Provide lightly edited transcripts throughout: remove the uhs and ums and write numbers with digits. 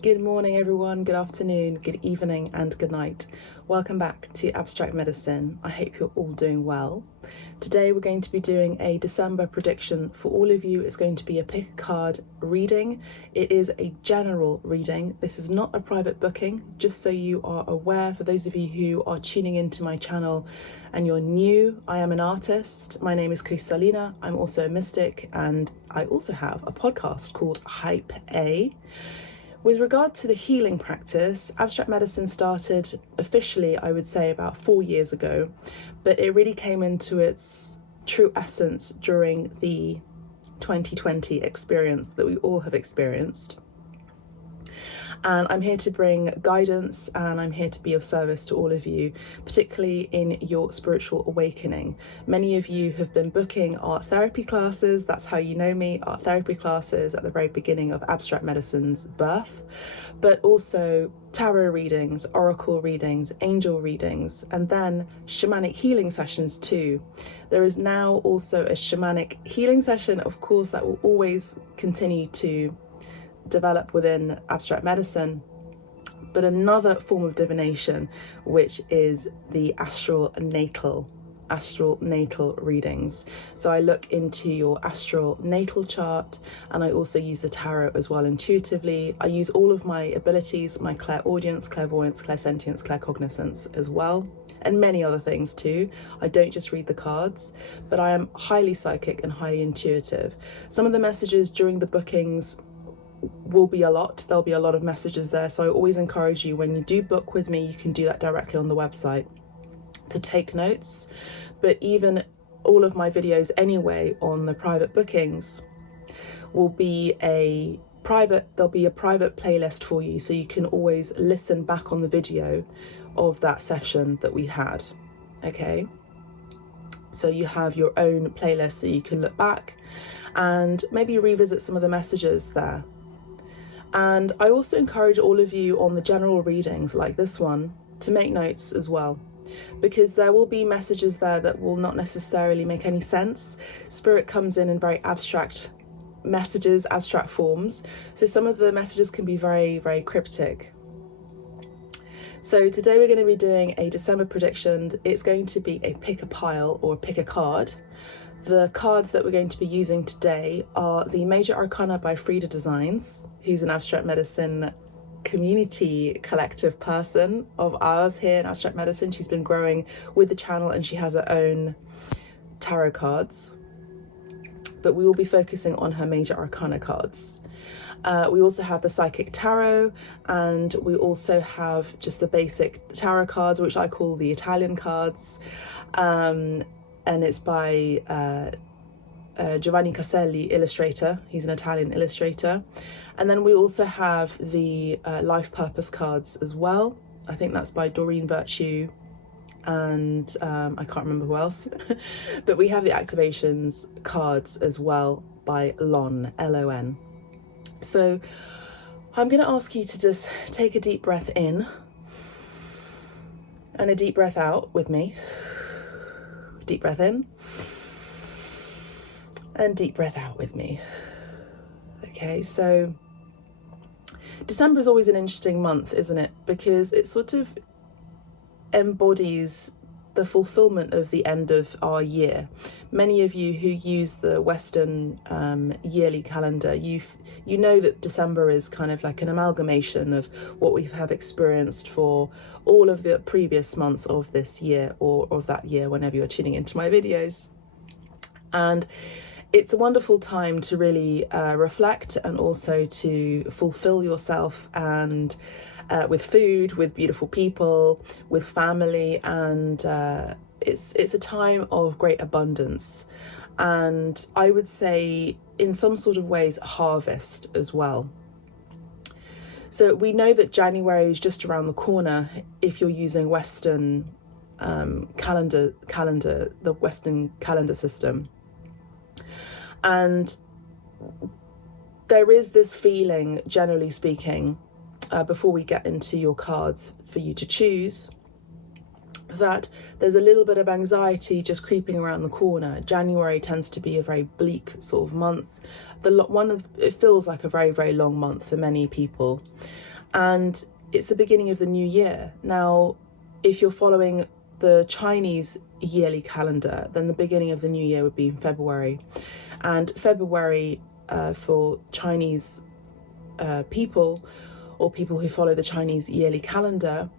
Good morning, everyone. Good afternoon, good evening, and good night. Welcome back to Abstract Medicine. I hope you're all doing well. Today, we're going to be doing a December prediction for all of you. It's going to be a pick a card reading. It is a general reading. This is not a private booking, just so you are aware. For those of you who are tuning into my channel and you're new, I am an artist. My name is Cristallina. I'm also a mystic, and I also have a podcast called Hype A. With regard to the healing practice, abstract medicine started officially, I would say, about 4 years ago, but it really came into its true essence during the 2020 experience that we all have experienced. And I'm here to bring guidance, and I'm here to be of service to all of you, particularly in your spiritual awakening. Many of you have been booking art therapy classes. That's how you know me, art therapy classes at the very beginning of abstract medicine's birth, but also tarot readings, oracle readings, angel readings, and then shamanic healing sessions too. There is now also a shamanic healing session, of course, that will always continue to develop within abstract medicine, but another form of divination, which is the astral natal readings. So I look into your astral natal chart, and I also use the tarot as well intuitively. I use all of my abilities, my clairaudience, clairvoyance, clairsentience, claircognizance as well, and many other things too. I don't just read the cards, but I am highly psychic and highly intuitive. Some of the messages during the bookings will be a lot. There'll be a lot of messages there, so I always encourage you, when you do book with me, you can do that directly on the website, to take notes. But even all of my videos anyway on the private bookings will be there'll be a private playlist for you, so you can always listen back on the video of that session that we had. Okay, so you have your own playlist, so you can look back and maybe revisit some of the messages there. And I also encourage all of you on the general readings like this one to make notes as well, because there will be messages there that will not necessarily make any sense. Spirit comes in very abstract messages, abstract forms, so some of the messages can be very, very cryptic. So today we're going to be doing a December prediction. It's going to be a pick a pile or pick a card. The cards that we're going to be using today are the Major Arcana by Frida Designs, who's an abstract medicine community collective person of ours here in abstract medicine. She's been growing with the channel, and she has her own tarot cards, but we will be focusing on her Major Arcana cards. We also have the Psychic Tarot, and we also have just the basic tarot cards, which I call the Italian cards. And it's by Giovanni Caselli, illustrator. He's an Italian illustrator. And then we also have the life purpose cards as well. I think that's by Doreen Virtue, and I can't remember who else. But we have the activations cards as well by Lon, L-O-N. So I'm going to ask you to just take a deep breath in and a deep breath out with me. Deep breath in and deep breath out with me. Okay, so December is always an interesting month, isn't it? Because it sort of embodies the fulfillment of the end of our year. Many of you who use the Western yearly calendar, you know that December is kind of like an amalgamation of what we have experienced for all of the previous months of this year, or of that year, whenever you're tuning into my videos. And it's a wonderful time to really reflect, and also to fulfill yourself, and with food, with beautiful people, with family, and it's a time of great abundance, and I would say in some sort of ways harvest as well. So we know that January is just around the corner if you're using Western calendar, the Western calendar system. And there is this feeling, generally speaking, before we get into your cards for you to choose, that there's a little bit of anxiety just creeping around the corner. January tends to be a very bleak sort of month. It feels like a very, very long month for many people. and it's the beginning of the new year. Now, if you're following the Chinese yearly calendar, then the beginning of the new year would be in February. And February for Chinese people, or people who follow the Chinese yearly calendar,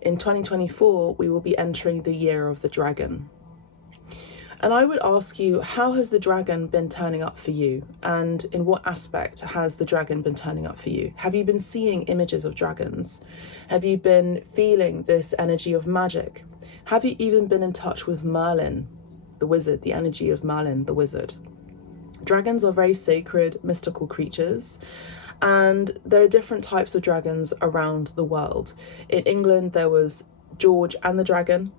in 2024, we will be entering the year of the dragon. And I would ask you, how has the dragon been turning up for you? And in what aspect has the dragon been turning up for you? Have you been seeing images of dragons? Have you been feeling this energy of magic? Have you even been in touch with Merlin, the wizard, the energy of Merlin, the wizard? Dragons are very sacred, mystical creatures. And there are different types of dragons around the world. In England, there was George and the dragon.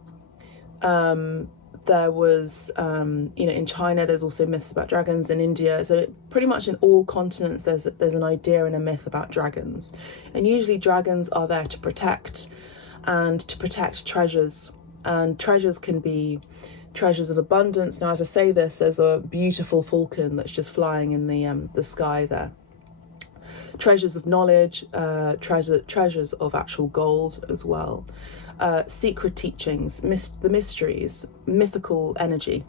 There was, in China, there's also myths about dragons. In India, so pretty much in all continents, there's an idea and a myth about dragons. And usually dragons are there to protect treasures. And treasures can be treasures of abundance. Now, as I say this, there's a beautiful falcon that's just flying in the sky there. Treasures of knowledge, treasures of actual gold as well. Secret teachings, the mysteries, mythical energy.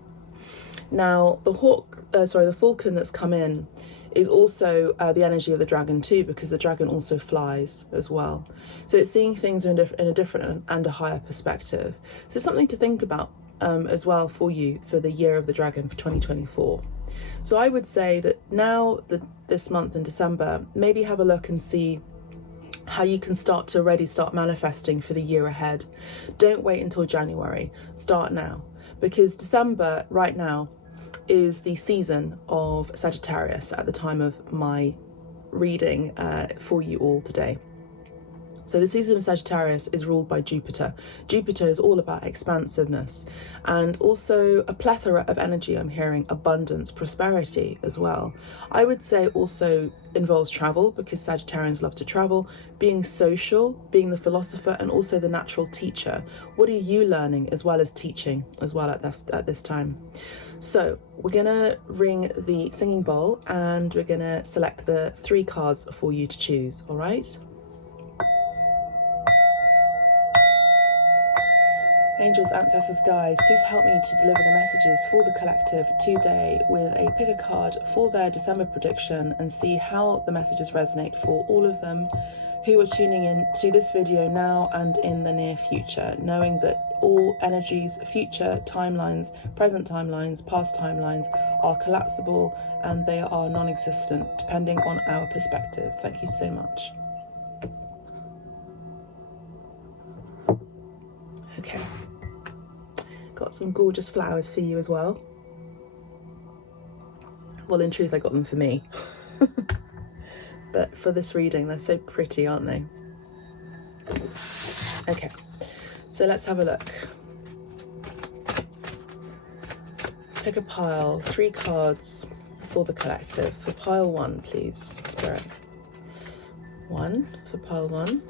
Now, the falcon that's come in is also the energy of the dragon too, because the dragon also flies as well. So it's seeing things in a different and a higher perspective. So something to think about as well for you for the year of the dragon for 2024. So I would say that now, this month in December, maybe have a look and see how you can start manifesting for the year ahead. Don't wait until January, start now, because December right now is the season of Sagittarius at the time of my reading for you all today. So the season of Sagittarius is ruled by Jupiter. Jupiter is all about expansiveness and also a plethora of energy. I'm hearing abundance, prosperity as well. I would say also involves travel, because Sagittarians love to travel, being social, being the philosopher, and also the natural teacher. What are you learning as well as teaching as well at this time? So we're gonna ring the singing bowl and we're gonna select the 3 cards for you to choose, all right? Angels, ancestors, guides, please help me to deliver the messages for the collective today with a pick a card for their December prediction and see how the messages resonate for all of them who are tuning in to this video now and in the near future, knowing that all energies, future timelines, present timelines, past timelines are collapsible and they are non-existent depending on our perspective. Thank you so much. Okay. Got some gorgeous flowers for you as well. Well, in truth, I got them for me. But for this reading, they're so pretty, aren't they? Okay, so let's have a look. Pick a pile, 3 cards for the collective. For pile 1, please, Spirit. 1 for pile 1.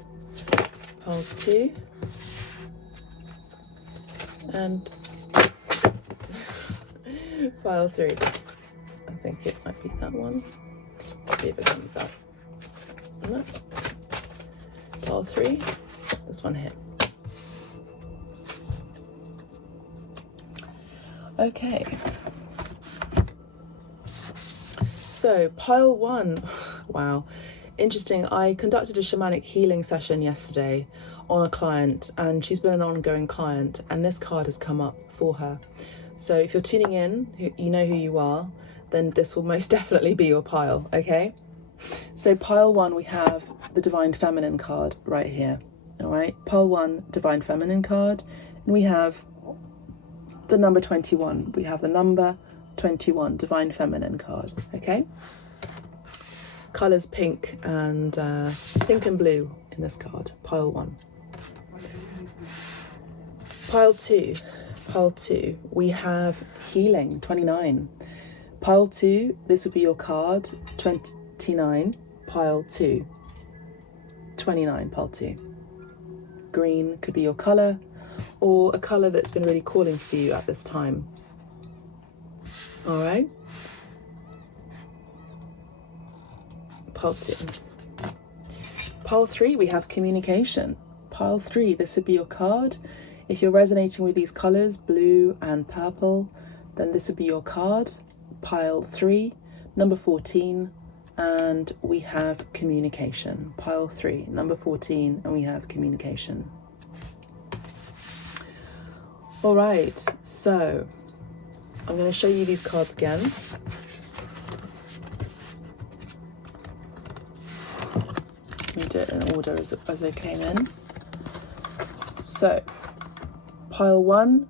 Pile 2. And pile 3. I think it might be that one. Let's see if it comes out. No. Pile 3. This one here. Okay. So pile 1. Wow. Interesting. I conducted a shamanic healing session yesterday on a client, and she's been an ongoing client, and this card has come up for her. So if you're tuning in, you know who you are, then this will most definitely be your pile, okay? So pile 1, we have the Divine Feminine card right here, all right? Pile 1, Divine Feminine card, and we have the number 21. We have the number 21, Divine Feminine card, okay? Colours pink and blue in this card, pile 1. Pile 2, we have healing, 29. Pile 2, this would be your card, 29, pile 2. 29, pile 2. Green could be your colour, or a colour that's been really calling for you at this time. All right? Pile 2. Pile 3, we have communication. Pile 3, this would be your card. If you're resonating with these colors, blue and purple, then this would be your card. Pile 3, number 14, and we have communication. Pile 3, number 14, and we have communication. All right, so I'm going to show you these cards again. Let me do it in order as they came in. So, pile 1,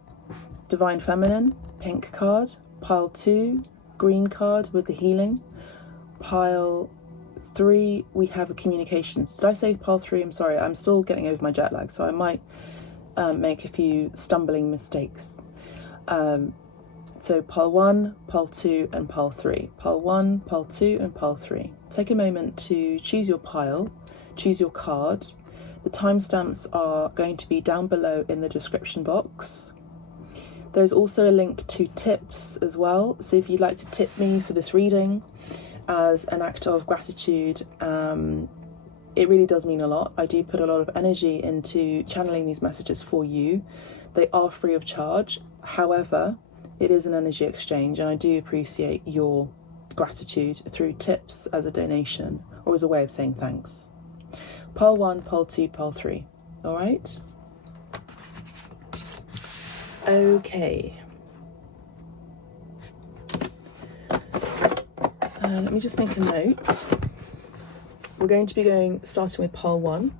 Divine Feminine, pink card. Pile 2, green card with the healing. Pile 3, we have a communications. Did I say pile 3? I'm sorry, I'm still getting over my jet lag, so I might make a few stumbling mistakes. So pile 1, pile 2, and pile 3. Pile 1, pile 2, and pile 3. Take a moment to choose your pile, choose your card. The timestamps are going to be down below in the description box. There's also a link to tips as well. So if you'd like to tip me for this reading as an act of gratitude, it really does mean a lot. I do put a lot of energy into channeling these messages for you. They are free of charge. However, it is an energy exchange, and I do appreciate your gratitude through tips as a donation or as a way of saying thanks. Pile 1, pile 2, pile 3. All right? Okay. Let me just make a note. We're going to be starting with pile 1.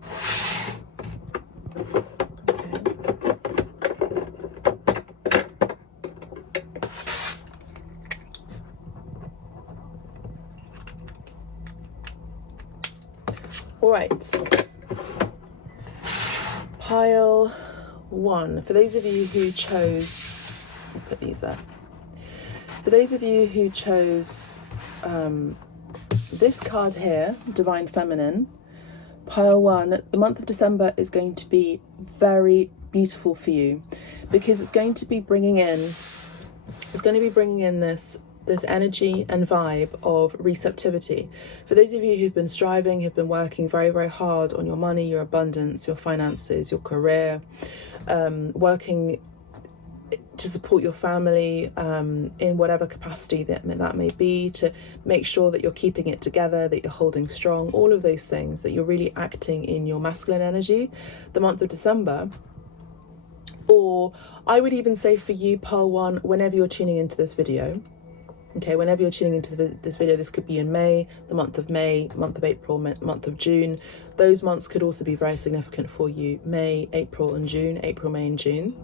All right, pile 1. For those of you who chose, I'll put these there. For those of you who chose this card here, Divine Feminine, pile 1, the month of December is going to be very beautiful for you because it's going to be bringing in this energy and vibe of receptivity. For those of you who've been striving, who've been working very, very hard on your money, your abundance, your finances, your career, working to support your family in whatever capacity that may be, to make sure that you're keeping it together, that you're holding strong, all of those things, that you're really acting in your masculine energy, the month of December. Or I would even say for you, pile 1, whenever you're tuning into this video, okay, whenever you're tuning into this video, this could be in May, the month of May, month of April, month of June. Those months could also be very significant for you. May, April and June, April, May and June.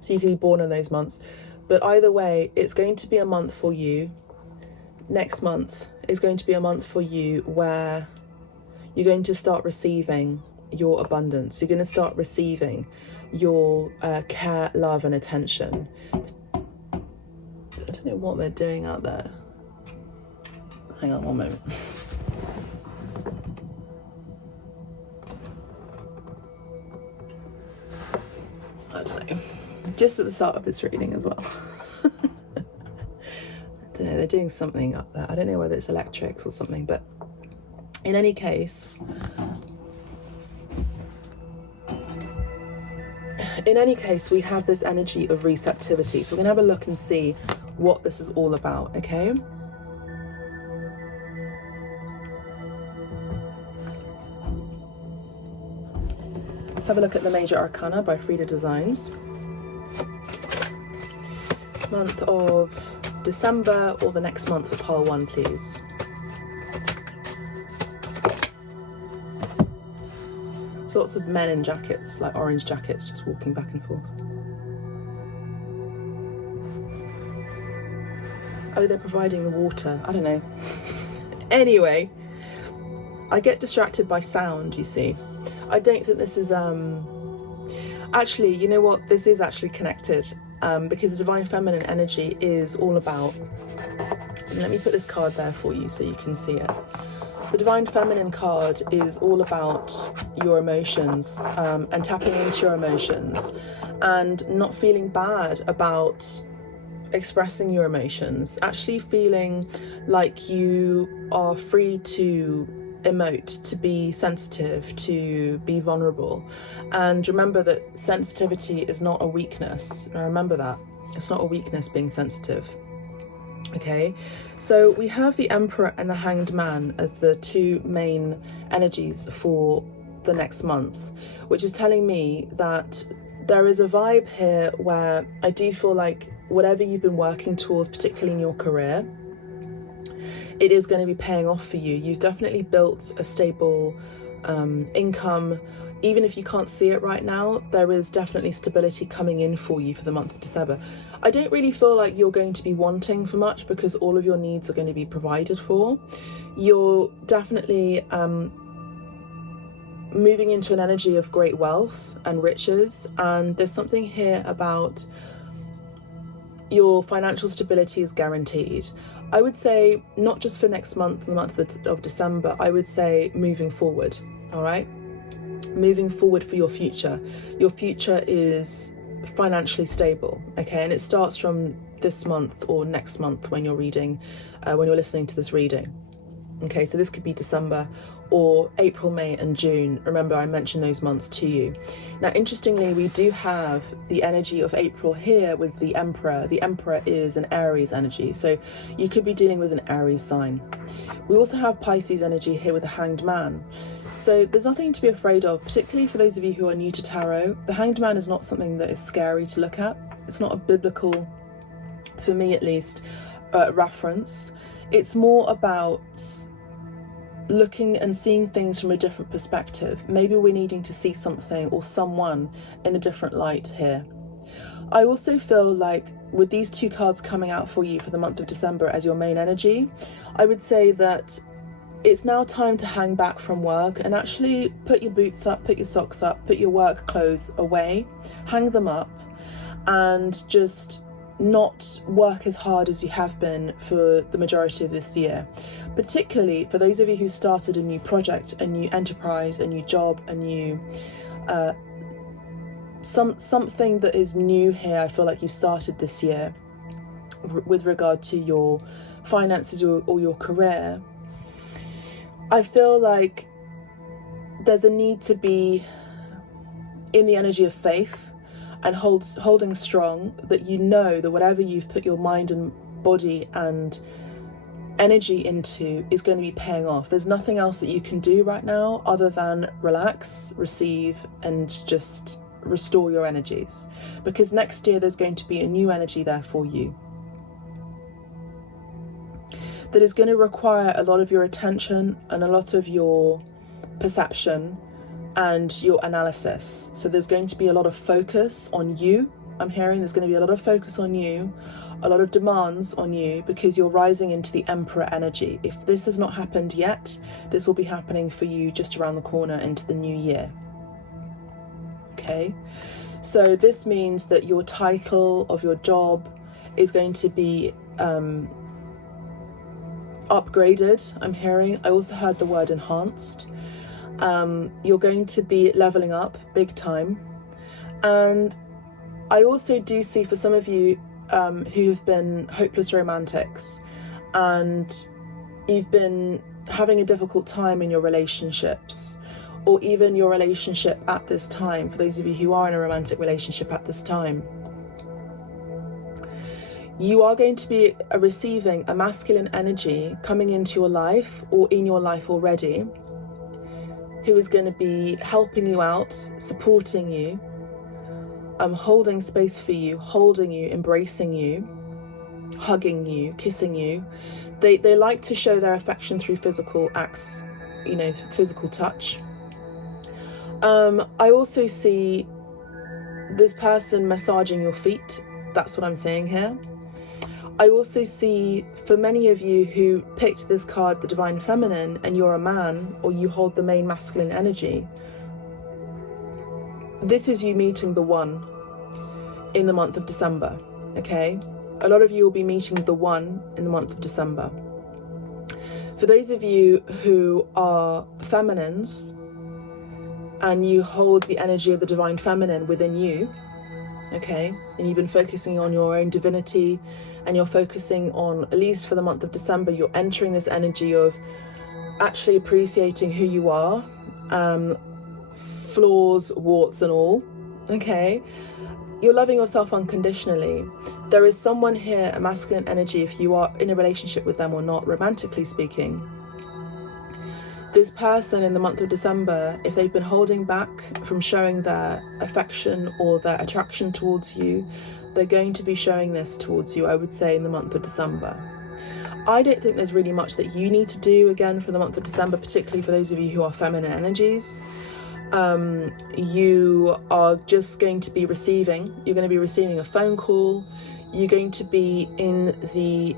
So you can be born in those months. But either way, it's going to be a month for you. Next month is going to be a month for you where you're going to start receiving your abundance. You're going to start receiving your care, love and attention. I don't know what they're doing out there. Hang on one moment. I don't know. Just at the start of this reading as well. I don't know, they're doing something up there. I don't know whether it's electrics or something, but in any case, we have this energy of receptivity. So we're gonna have a look and see what this is all about, okay? Let's have a look at the Major Arcana by Frida Designs. Month of December or the next month for pile 1, please. So lots of men in jackets, like orange jackets, just walking back and forth. Oh, they're providing the water. I don't know. Anyway, I get distracted by sound, you see. I don't think this is... Actually, you know what? This is actually connected because the Divine Feminine energy is all about... Let me put this card there for you so you can see it. The Divine Feminine card is all about your emotions and tapping into your emotions and not feeling bad about expressing your emotions, actually feeling like you are free to emote, to be sensitive, to be vulnerable. And remember that sensitivity is not a weakness. Now remember that. It's not a weakness being sensitive. Okay, so we have the Emperor and the Hanged Man as the two main energies for the next month, which is telling me that there is a vibe here where I do feel like whatever you've been working towards, particularly in your career, it is going to be paying off for you. You've definitely built a stable income. Even if you can't see it right now, there is definitely stability coming in for you for the month of December. I don't really feel like you're going to be wanting for much because all of your needs are going to be provided for. You're definitely moving into an energy of great wealth and riches, and there's something here about your financial stability is guaranteed. I would say not just for next month, the month of December, I would say moving forward, all right? Moving forward for your future. Your future is financially stable, okay? And it starts from this month or next month when you're reading, when you're listening to this reading. Okay, so this could be December or April, May and June. Remember, I mentioned those months to you. Now, interestingly, we do have the energy of April here with the Emperor. The Emperor is an Aries energy, so you could be dealing with an Aries sign. We also have Pisces energy here with the Hanged Man. So there's nothing to be afraid of, particularly for those of you who are new to tarot. The Hanged Man is not something that is scary to look at. It's not a biblical, for me at least, reference. It's more about looking and seeing things from a different perspective. Maybe we're needing to see something or someone in a different light here. I also feel like with these two cards coming out for you for the month of December as your main energy, I would say that it's now time to hang back from work and actually put your boots up, put your socks up, put your work clothes away, hang them up, and just not work as hard as you have been for the majority of this year. Particularly for those of you who started a new project, a new enterprise, a new job, a new something that is new here. I feel like you started this year with regard to your finances or your career. I feel like there's a need to be in the energy of faith and holding strong, that you know that whatever you've put your mind and body and energy into is going to be paying off. There's nothing else that you can do right now other than relax, receive, and just restore your energies. Because next year there's going to be a new energy there for you that is going to require a lot of your attention and a lot of your perception and your analysis. So there's going to be a lot of focus on you. I'm hearing there's going to be a lot of focus on you, a lot of demands on you, because you're rising into the Emperor energy. If this has not happened yet, this will be happening for you just around the corner into the new year. Okay, so this means that your title of your job is going to be upgraded. I'm hearing. I also heard the word enhanced. You're going to be leveling up big time. And I also do see for some of you who have been hopeless romantics and you've been having a difficult time in your relationships, or even your relationship at this time, for those of you who are in a romantic relationship at this time, you are going to be receiving a masculine energy coming into your life or in your life already, who is going to be helping you out, supporting you, holding space for you, holding you, embracing you, hugging you, kissing you. They like to show their affection through physical acts, you know, physical touch. I also see this person massaging your feet. That's what I'm saying here. I also see, for many of you who picked this card, the Divine Feminine, and you're a man, or you hold the main masculine energy, this is you meeting the one in the month of December, okay? A lot of you will be meeting the one in the month of December. For those of you who are feminines and you hold the energy of the Divine Feminine within you, okay, and you've been focusing on your own divinity, and you're focusing on, at least for the month of December, you're entering this energy of actually appreciating who you are, flaws, warts and all, okay? You're loving yourself unconditionally. There is someone here, a masculine energy, if you are in a relationship with them or not, romantically speaking. This person in the month of December, if they've been holding back from showing their affection or their attraction towards you, they're going to be showing this towards you, I would say, in the month of December. I don't think there's really much that you need to do, again, for the month of December, particularly for those of you who are feminine energies. You are just going to be receiving. You're going to be receiving a phone call. You're going to be in the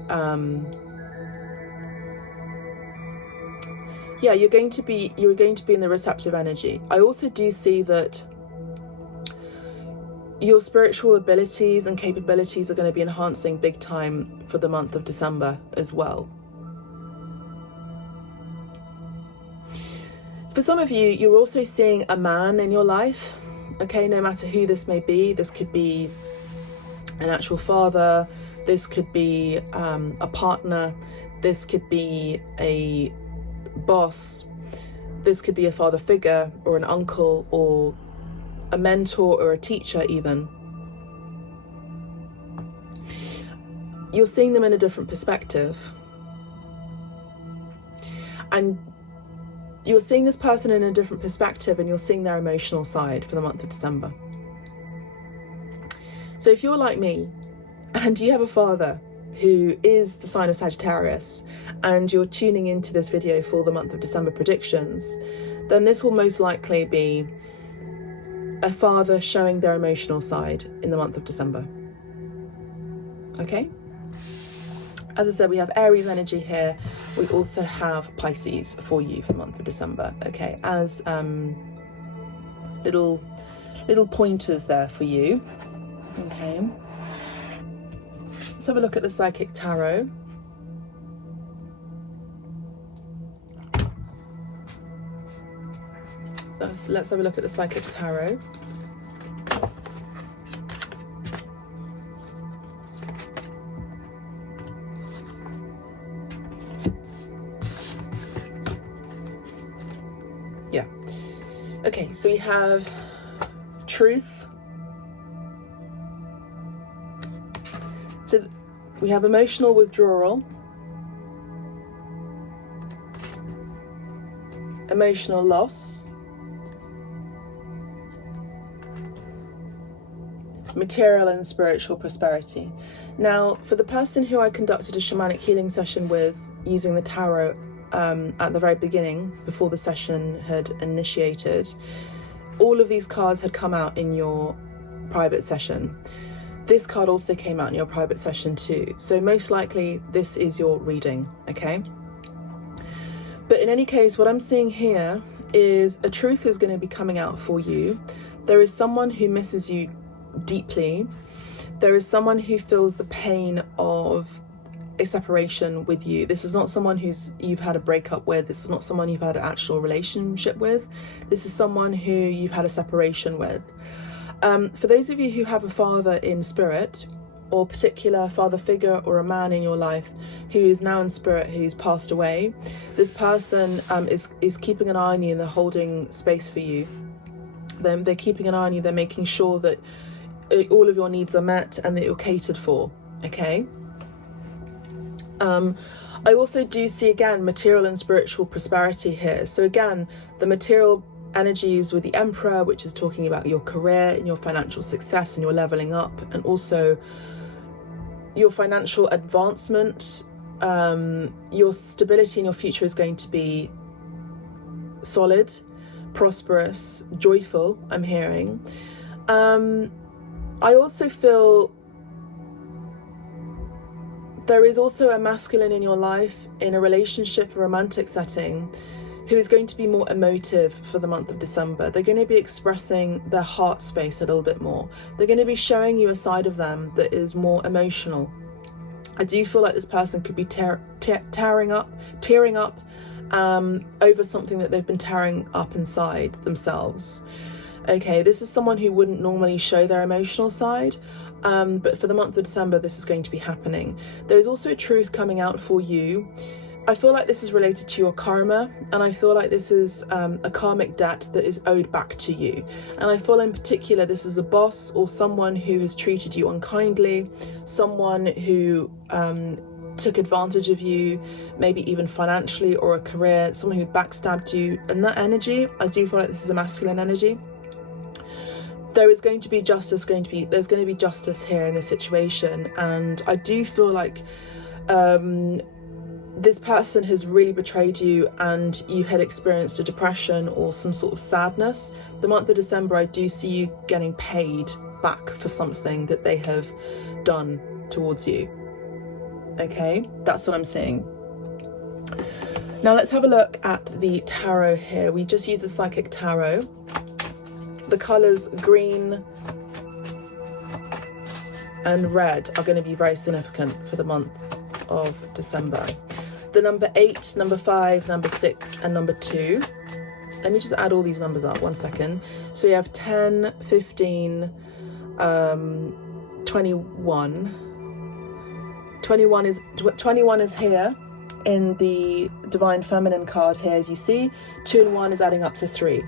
you're going to be in the receptive energy. I also do see that your spiritual abilities and capabilities are going to be enhancing big time for the month of December as well. For some of you, you're also seeing a man in your life, okay, no matter who this may be. This could be an actual father, this could be a partner, this could be a boss, this could be a father figure or an uncle or a mentor or a teacher even. You're seeing them in a different perspective. And you're seeing this person in a different perspective, and you're seeing their emotional side for the month of December. So if you're like me and you have a father who is the sign of Sagittarius and you're tuning into this video for the month of December predictions, then this will most likely be a father showing their emotional side in the month of December. Okay? As I said, we have Aries energy here. We also have Pisces for you for the month of December, okay, as little pointers there for you, okay. Let's have a look at the Psychic Tarot. Let's have a look at the Psychic Tarot. Yeah. Okay, so we have truth. So we have emotional withdrawal, emotional loss, material and spiritual prosperity. Now, for the person who I conducted a shamanic healing session with using the tarot at the very beginning, before the session had initiated, all of these cards had come out in your private session. This card also came out in your private session too. So most likely this is your reading, okay? But in any case, what I'm seeing here is a truth is going to be coming out for you. There is someone who misses you deeply. There is someone who feels the pain of a separation with you. This is not someone you've had a breakup with. This is not someone you've had an actual relationship with. This is someone who you've had a separation with. For those of you who have a father in spirit, or a particular father figure or a man in your life who is now in spirit, who's passed away, this person is keeping an eye on you and they're holding space for you. They're keeping an eye on you. They're making sure that all of your needs are met and that you're catered for, okay? I also do see, again, material and spiritual prosperity here. So again, the material energies with the Emperor, which is talking about your career and your financial success and your leveling up, and also your financial advancement. Your stability in your future is going to be solid, prosperous, joyful, I'm hearing. I also feel there is also a masculine in your life, in a relationship, a romantic setting, who is going to be more emotive for the month of December. They're going to be expressing their heart space a little bit more. They're going to be showing you a side of them that is more emotional. I do feel like this person could be tearing up over something that they've been tearing up inside themselves. Okay, this is someone who wouldn't normally show their emotional side, but for the month of December, this is going to be happening. There's also a truth coming out for you I feel like this is related to your karma, and I feel like this is a karmic debt that is owed back to you. And I feel in particular this is a boss or someone who has treated you unkindly, someone who took advantage of you, maybe even financially or a career, someone who backstabbed you. And that energy, I do feel like this is a masculine energy. There is going to be justice, there's going to be justice here in this situation. And I do feel like this person has really betrayed you and you had experienced a depression or some sort of sadness. The month of December, I do see you getting paid back for something that they have done towards you. Okay, that's what I'm seeing. Now let's have a look at the tarot here. We just use a psychic tarot. The colours green and red are going to be very significant for the month of December. The number 8, number 5, number 6 and number 2. Let me just add all these numbers up, 1 second. So we have 10, 15, 21. 21 is here in the Divine Feminine card here, as you see. 2 and 1 is adding up to 3.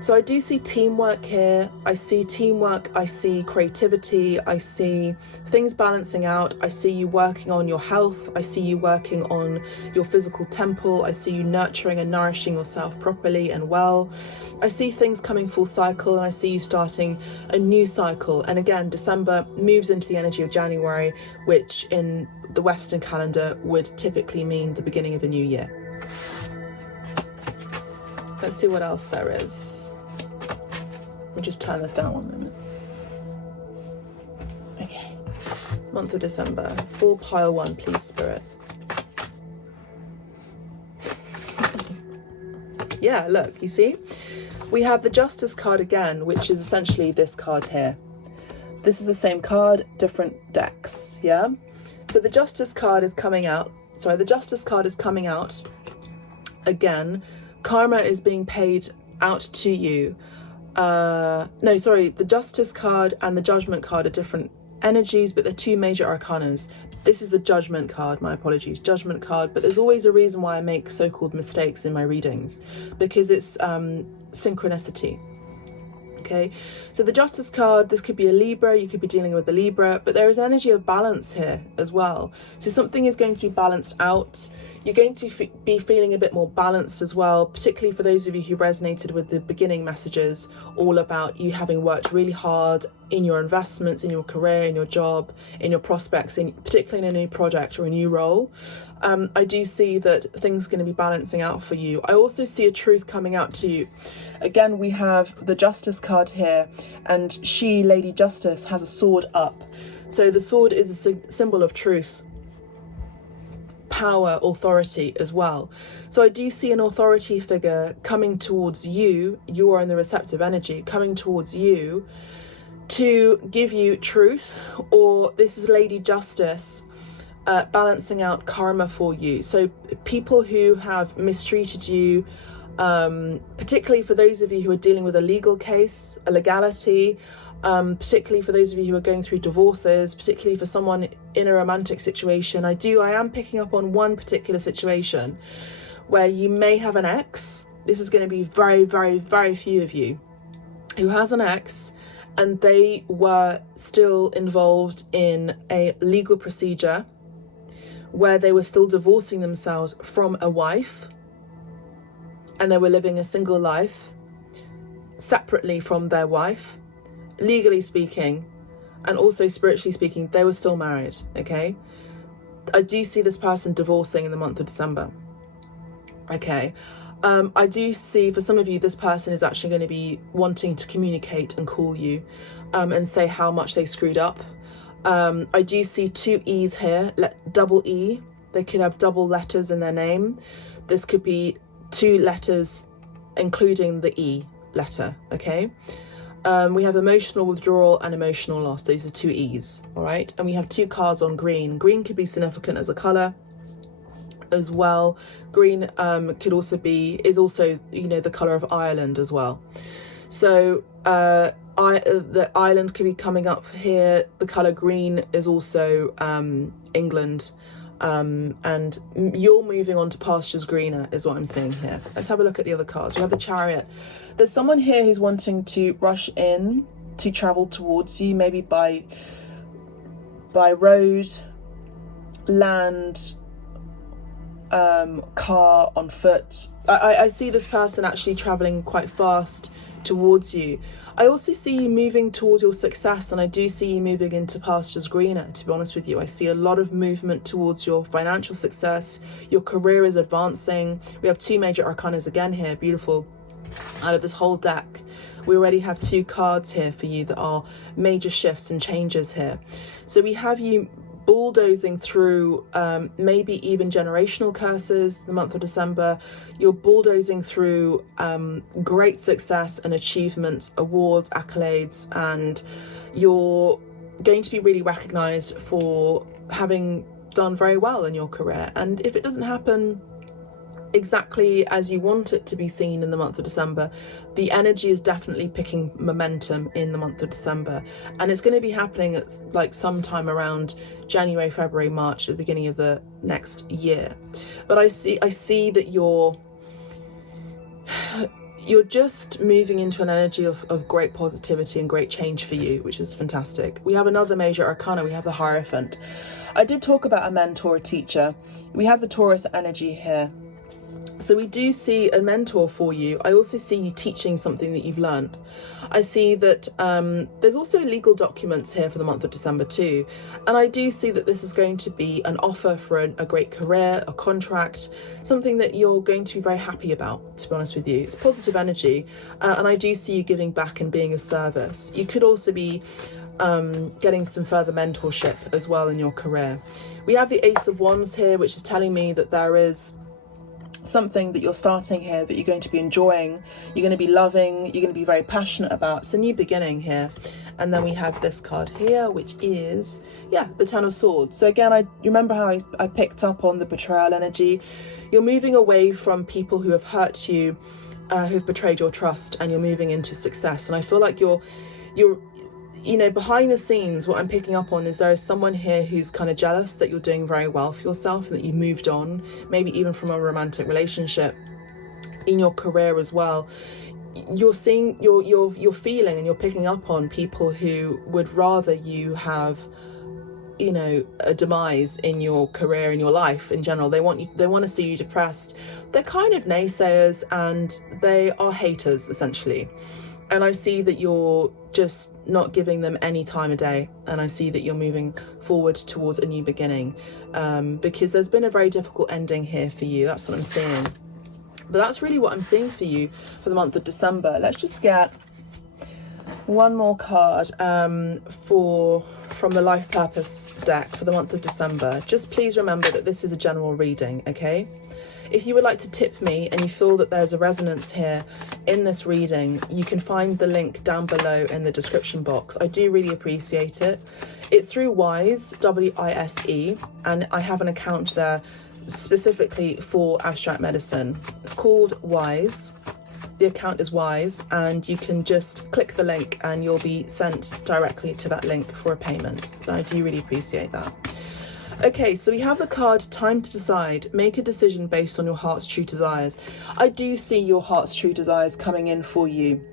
So I do see teamwork here. I see teamwork, I see creativity, I see things balancing out. I see you working on your health. I see you working on your physical temple. I see you nurturing and nourishing yourself properly and well. I see things coming full cycle, and I see you starting a new cycle. And again, December moves into the energy of January, which in the Western calendar would typically mean the beginning of a new year. Let's see what else there is. Let me just turn this down 1 moment. Okay. Month of December. Full pile 1, please, Spirit. Yeah, look, you see? We have the Justice card again, which is essentially this card here. This is the same card, different decks, yeah? So the Justice card is coming out. Sorry, the Justice card is coming out again. Karma is being paid out to you. No, sorry, the Justice card and the Judgment card are different energies, but they're 2 major arcanas. This is the Judgment card, my apologies, Judgment card, but there's always a reason why I make so-called mistakes in my readings, because it's synchronicity. Okay, so the Justice card, this could be a Libra, you could be dealing with a Libra, but there is energy of balance here as well. So something is going to be balanced out. You're going to be feeling a bit more balanced as well, particularly for those of you who resonated with the beginning messages, all about you having worked really hard in your investments, in your career, in your job, in your prospects, particularly in a new project or a new role. I do see that things are going to be balancing out for you. I also see a truth coming out to you. Again, we have the Justice card here, and she, Lady Justice, has a sword up. So the sword is a symbol of truth, power, authority as well. So I do see an authority figure coming towards you. You are in the receptive energy, coming towards you to give you truth, or this is Lady Justice balancing out karma for you. So people who have mistreated you, particularly for those of you who are dealing with a legal case, a legality, particularly for those of you who are going through divorces, particularly for someone in a romantic situation. I am picking up on one particular situation where you may have an ex. This is going to be very, very, very few of you who has an ex, and they were still involved in a legal procedure where they were still divorcing themselves from a wife, and they were living a single life separately from their wife. Legally speaking, and also spiritually speaking, they were still married, okay? I do see this person divorcing in the month of December, okay? I do see, for some of you, this person is actually going to be wanting to communicate and call you and say how much they screwed up. I do see 2 E's here, double E. They could have double letters in their name. This could be 2 letters, including the E letter, okay? We have emotional withdrawal and emotional loss. These are 2 E's, all right? And we have 2 cards on green. Green could be significant as a color as well. Green is also, the color of Ireland as well. So the island could be coming up here. The color green is also England. and you're moving on to pastures greener is what I'm seeing here. Let's have a look at the other cards. We have the Chariot. There's someone here who's wanting to rush in to travel towards you, maybe by road, land, car, on foot. I see this person actually traveling quite fast towards you. I also see you moving towards your success, and I do see you moving into pastures greener, to be honest with you. I see a lot of movement towards your financial success. Your career is advancing. We have 2 major arcanas again here, beautiful. Out of this whole deck, we already have 2 cards here for you that are major shifts and changes here. So we have you bulldozing through maybe even generational curses the month of December. You're bulldozing through great success and achievements, awards, accolades, and you're going to be really recognized for having done very well in your career. And if it doesn't happen exactly as you want it to be seen in the month of December, the energy is definitely picking momentum in the month of December, and it's going to be happening at like sometime around January, February, March, at the beginning of the next year. But I see that you're just moving into an energy of great positivity and great change for you, which is fantastic. We have another major arcana. We have the Hierophant. I did talk about a mentor, a teacher. We have the Taurus energy here. So we do see a mentor for you. I also see you teaching something that you've learned. I see that there's also legal documents here for the month of December too. And I do see that this is going to be an offer for a great career, a contract, something that you're going to be very happy about, to be honest with you. It's positive energy. And I do see you giving back and being of service. You could also be getting some further mentorship as well in your career. We have the Ace of Wands here, which is telling me that there is something that you're starting here that you're going to be enjoying, you're going to be loving, you're going to be very passionate about. It's a new beginning here. And then we have this card here, which is, the Ten of Swords. So again, you remember how I picked up on the betrayal energy. You're moving away from people who have hurt you, who've betrayed your trust, and you're moving into success. And I feel like you're behind the scenes, what I'm picking up on is there is someone here who's kind of jealous that you're doing very well for yourself and that you've moved on, maybe even from a romantic relationship, in your career as well. You're seeing, you're feeling and you're picking up on people who would rather you have, a demise in your career, in your life in general. They want to see you depressed. They're kind of naysayers and they are haters, essentially. And I see that you're just not giving them any time of day. And I see that you're moving forward towards a new beginning, because there's been a very difficult ending here for you. That's what I'm seeing. But that's really what I'm seeing for you for the month of December. Let's just get one more card from the Life Purpose deck for the month of December. Just please remember that this is a general reading, okay? If you would like to tip me and you feel that there's a resonance here in this reading, you can find the link down below in the description box. I do really appreciate it. It's through Wise, W-I-S-E, and I have an account there specifically for abstract medicine. It's called Wise. The account is Wise, and you can just click the link and you'll be sent directly to that link for a payment. So I do really appreciate that. Okay, so we have the card Time to Decide. Make a decision based on your heart's true desires. I do see your heart's true desires coming in for you.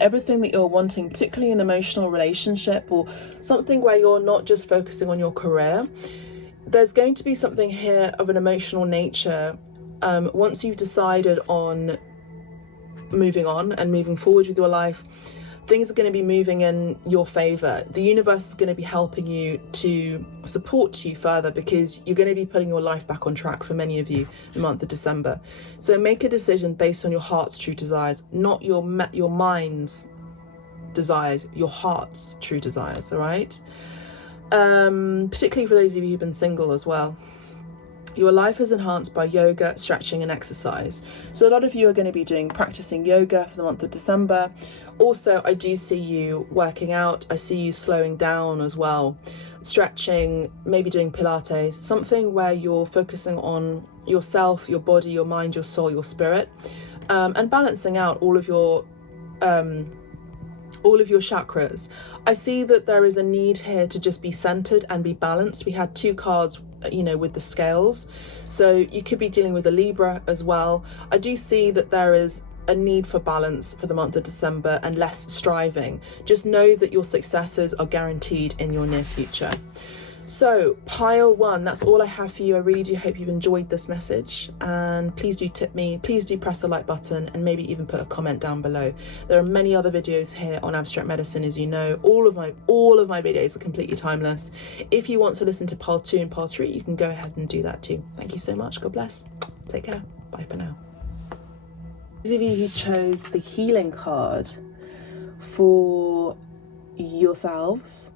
Everything that you're wanting, particularly an emotional relationship or something where you're not just focusing on your career. There's going to be something here of an emotional nature. Once you've decided on moving on and moving forward with your life, things are going to be moving in your favor. The universe is going to be helping you to support you further, because you're going to be putting your life back on track for many of you in the month of December. So make a decision based on your heart's true desires, not your mind's desires, your heart's true desires, all right? Particularly for those of you who've been single as well. Your life is enhanced by yoga, stretching and exercise. So a lot of you are going to be practicing yoga for the month of December. Also, I do see you working out. I see you slowing down as well. Stretching, maybe doing Pilates, something where you're focusing on yourself, your body, your mind, your soul, your spirit, and balancing out all of your chakras. I see that there is a need here to just be centered and be balanced. We had 2 cards you know, with the scales. So you could be dealing with a Libra as well. I do see that there is a need for balance for the month of December and less striving. Just know that your successes are guaranteed in your near future. So pile one, that's all I have for you. I really do hope you've enjoyed this message, and please do tip me, please do press the like button, and maybe even put a comment down below. There are many other videos here on abstract medicine, as you know. All of my videos are completely timeless. If you want to listen to pile 2 and pile 3, you can go ahead and do that too. Thank you so much. God bless. Take care. Bye for now. Those of you who chose the healing card for yourselves,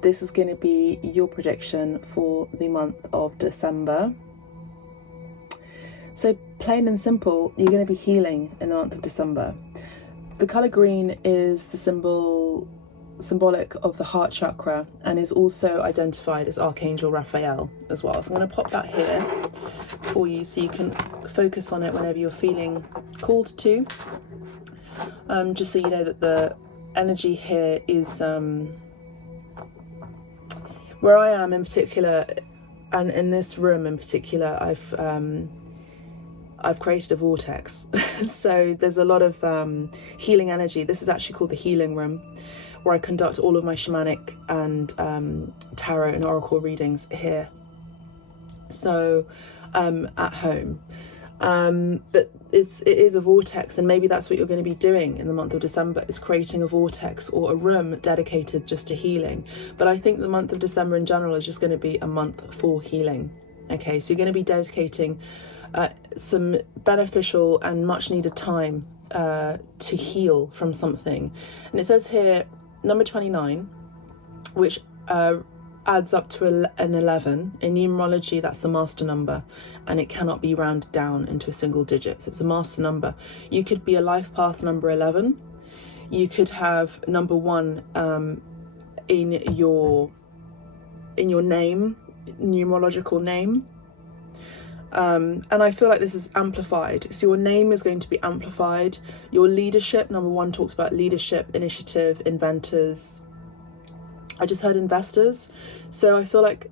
this is going to be your prediction for the month of December. So plain and simple, you're going to be healing in the month of December. The colour green is the symbolic of the heart chakra, and is also identified as Archangel Raphael as well. So I'm going to pop that here for you so you can focus on it whenever you're feeling called to. Just so you know that the energy here is where I am in particular, and in this room in particular, I've created a vortex. So there's a lot of healing energy. This is actually called the healing room, where I conduct all of my shamanic and tarot and oracle readings here. So at home. But it is a vortex, and maybe that's what you're going to be doing in the month of December, is creating a vortex or a room dedicated just to healing. But I think the month of December in general is just going to be a month for healing. Okay, so you're going to be dedicating some beneficial and much needed time to heal from something. And it says here number 29, which adds up to an 11. In numerology, that's the master number, and it cannot be rounded down into a single digit. So it's a master number. You could be a life path number 11. You could have number 1 in your name, numerological name. And I feel like this is amplified. So your name is going to be amplified. Your leadership, number 1 talks about leadership, initiative, inventors. I just heard investors. So I feel like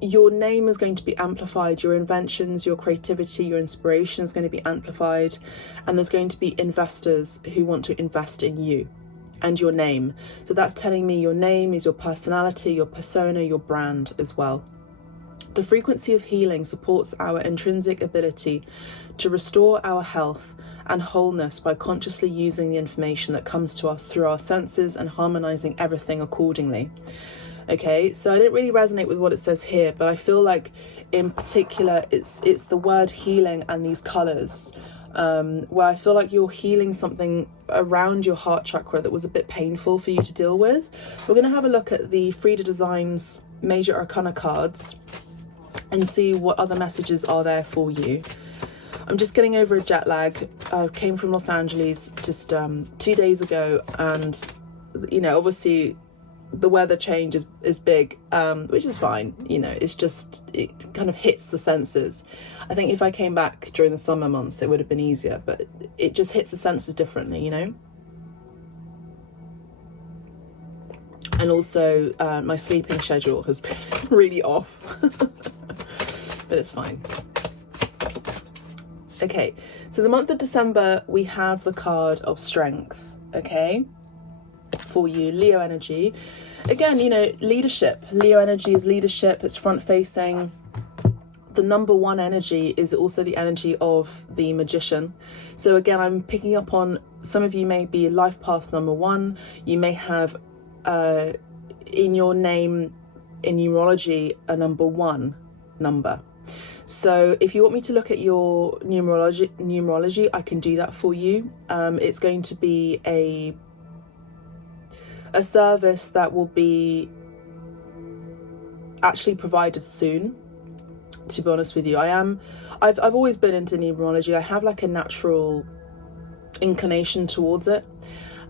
your name is going to be amplified. Your inventions, your creativity, your inspiration is going to be amplified. And there's going to be investors who want to invest in you and your name. So that's telling me your name is your personality, your persona, your brand as well. The frequency of healing supports our intrinsic ability to restore our health and wholeness by consciously using the information that comes to us through our senses and harmonizing everything accordingly. Okay, so I didn't really resonate with what it says here, but I feel like in particular it's the word healing and these colors, where I feel like you're healing something around your heart chakra that was a bit painful for you to deal with. We're going to have a look at the Frida Designs Major Arcana cards and see what other messages are there for you. I'm just getting over a jet lag. I came from Los Angeles just 2 days ago, and you know, obviously the weather change is big, which is fine. You know, it's just, it kind of hits the senses. I think if I came back during the summer months, it would have been easier, but it just hits the senses differently, you know. And also my sleeping schedule has been really off, but it's fine. Okay, so the month of December, we have the card of strength, okay, for you, Leo energy. Again, you know, leadership. Leo energy is leadership, it's front-facing. The number 1 energy is also the energy of the magician. So again, I'm picking up on, some of you may be life path number 1. You may have in your name, in numerology, a number 1 number. So if you want me to look at your numerology, I can do that for you. It's going to be a service that will be actually provided soon, to be honest with you. I've always been into numerology. I have like a natural inclination towards it.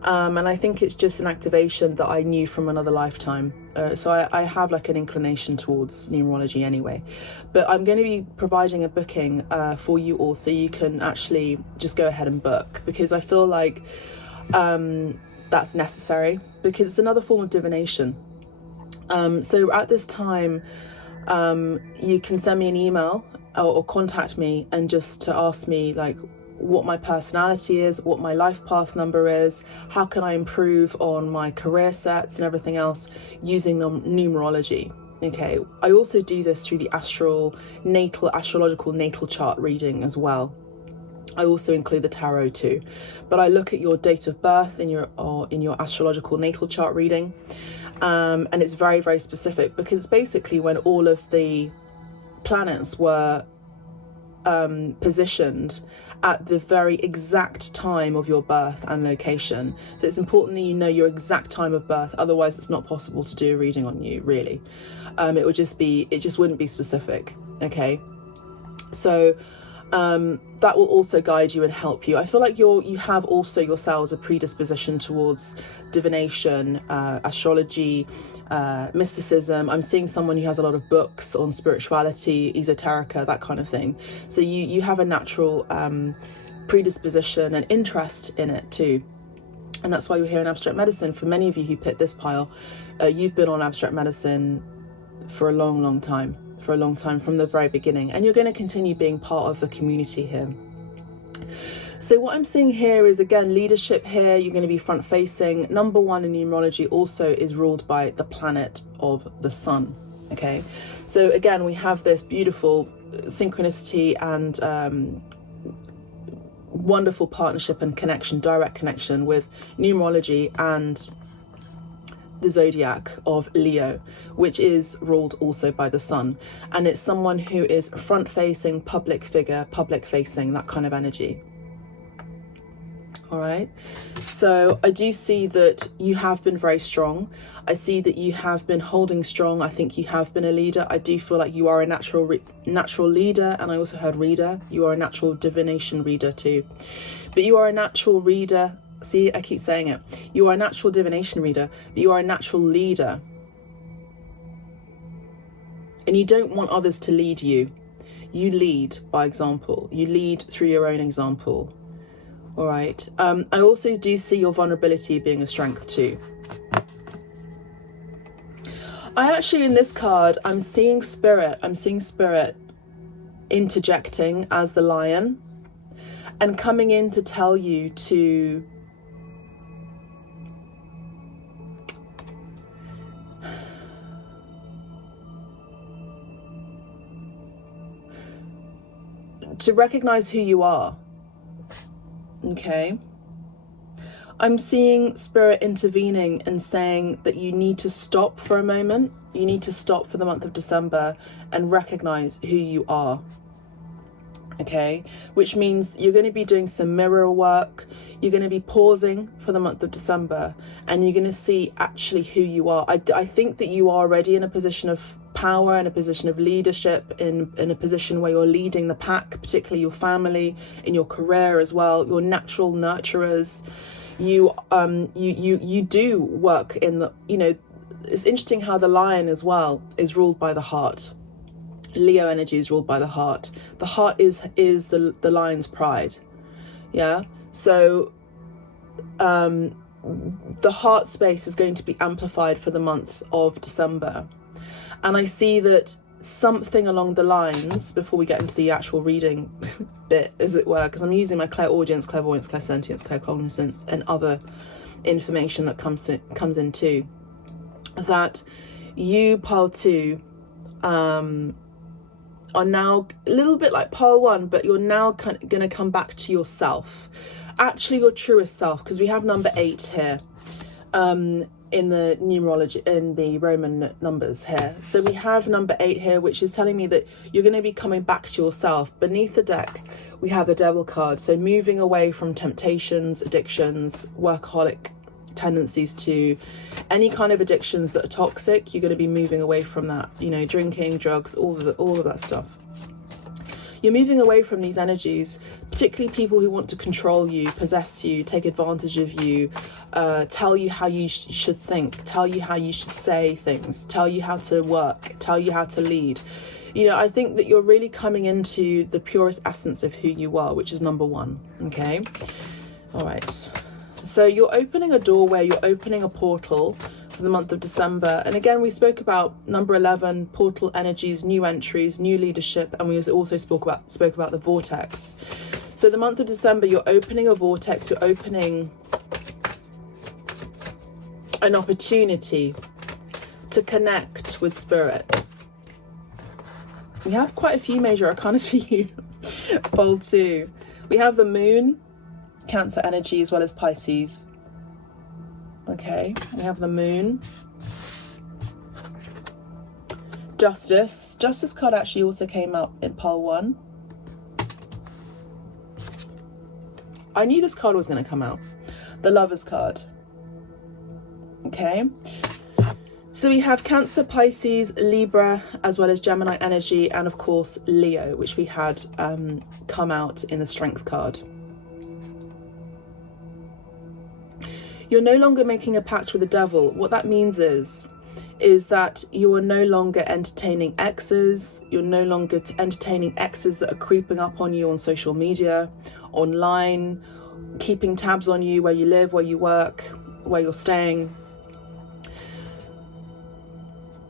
And I think it's just an activation that I knew from another lifetime. So I have like an inclination towards numerology anyway. But I'm going to be providing a booking for you all, so you can actually just go ahead and book, because I feel like that's necessary, because it's another form of divination. So at this time, you can send me an email or contact me and just to ask me like what my personality is, what my life path number is, how can I improve on my career sets and everything else using numerology. Okay, I also do this through the astrological natal chart reading as well. I also include the tarot too, but I look at your date of birth in your astrological natal chart reading, and it's very, very specific, because basically when all of the planets were positioned at the very exact time of your birth and location. So it's important that you know your exact time of birth, otherwise it's not possible to do a reading on you, really. It just wouldn't be specific, okay? So that will also guide you and help you. I feel like you have also yourselves a predisposition towards divination, astrology, mysticism. I'm seeing someone who has a lot of books on spirituality, esoterica, that kind of thing. So you have a natural predisposition and interest in it too. And that's why you're here in abstract medicine. For many of you who picked this pile, you've been on abstract medicine for a long, long time. For a long time, from the very beginning, and you're going to continue being part of the community here. So what I'm seeing here is, again, leadership here. You're going to be front facing. Number 1 in numerology also is ruled by the planet of the sun. Okay, so again, we have this beautiful synchronicity and wonderful partnership and connection, direct connection with numerology and the zodiac of Leo, which is ruled also by the sun, and it's someone who is front facing, public figure, public facing, that kind of energy. All right, so I do see that you have been very strong. I see that you have been holding strong. I think you have been a leader. I do feel like you are a natural leader, and I also heard reader. You are a natural divination reader too, but you are a natural reader. See, I keep saying it. You are a natural divination reader, but you are a natural leader. And you don't want others to lead you. You lead by example. You lead through your own example. All right. I also do see your vulnerability being a strength too. I actually, in this card, I'm seeing spirit interjecting as the lion and coming in to tell you to recognize who you are. Okay, I'm seeing spirit intervening and saying that you need to stop for a moment. You need to stop for the month of December and recognize who you are. Okay, which means you're going to be doing some mirror work. You're going to be pausing for the month of December, and you're going to see actually who you are. I think that you are already in a position of power, in a position of leadership, in a position where you're leading the pack, particularly your family, in your career as well. You're natural nurturers. You do work in the, it's interesting how the lion as well is ruled by the heart. Leo energy is ruled by the heart. The heart is the lion's pride. Yeah. So the heart space is going to be amplified for the month of December. And I see that something along the lines, before we get into the actual reading bit, as it were, because I'm using my clairaudience, clairvoyance, clairsentience, claircognizance, and other information that comes in too, that you, pile 2, are now a little bit like pile 1, but you're now going to come back to yourself, actually your truest self, because we have number 8 here. In the numerology, in the Roman numbers here. So we have number 8 here, which is telling me that you're going to be coming back to yourself. Beneath the deck, we have the Devil card. So moving away from temptations, addictions, workaholic tendencies to any kind of addictions that are toxic. You're going to be moving away from that, drinking, drugs, all of that stuff. You're moving away from these energies, particularly people who want to control you, possess you, take advantage of you, tell you how you should think, tell you how you should say things, tell you how to work, tell you how to lead. I think that you're really coming into the purest essence of who you are, which is number 1. Okay. All right. So you're opening a doorway, you're opening a portal for for the month of December. And again, we spoke about number 11, portal energies, new entries, new leadership, and we also spoke about the vortex. So the month of December, you're opening a vortex, you're opening an opportunity to connect with spirit. We have quite a few major arcanas for you, Pole 2. We have the moon, Cancer energy, as well as Pisces. Okay, we have the moon. Justice. Justice card actually also came up in pole 1. I knew this card was going to come out. The Lovers card. Okay. So we have Cancer, Pisces, Libra, as well as Gemini energy, and of course Leo, which we had come out in the Strength card. You're no longer making a pact with the devil. What that means is that you are no longer entertaining exes. You're no longer entertaining exes that are creeping up on you on social media, online, keeping tabs on you where you live, where you work, where you're staying.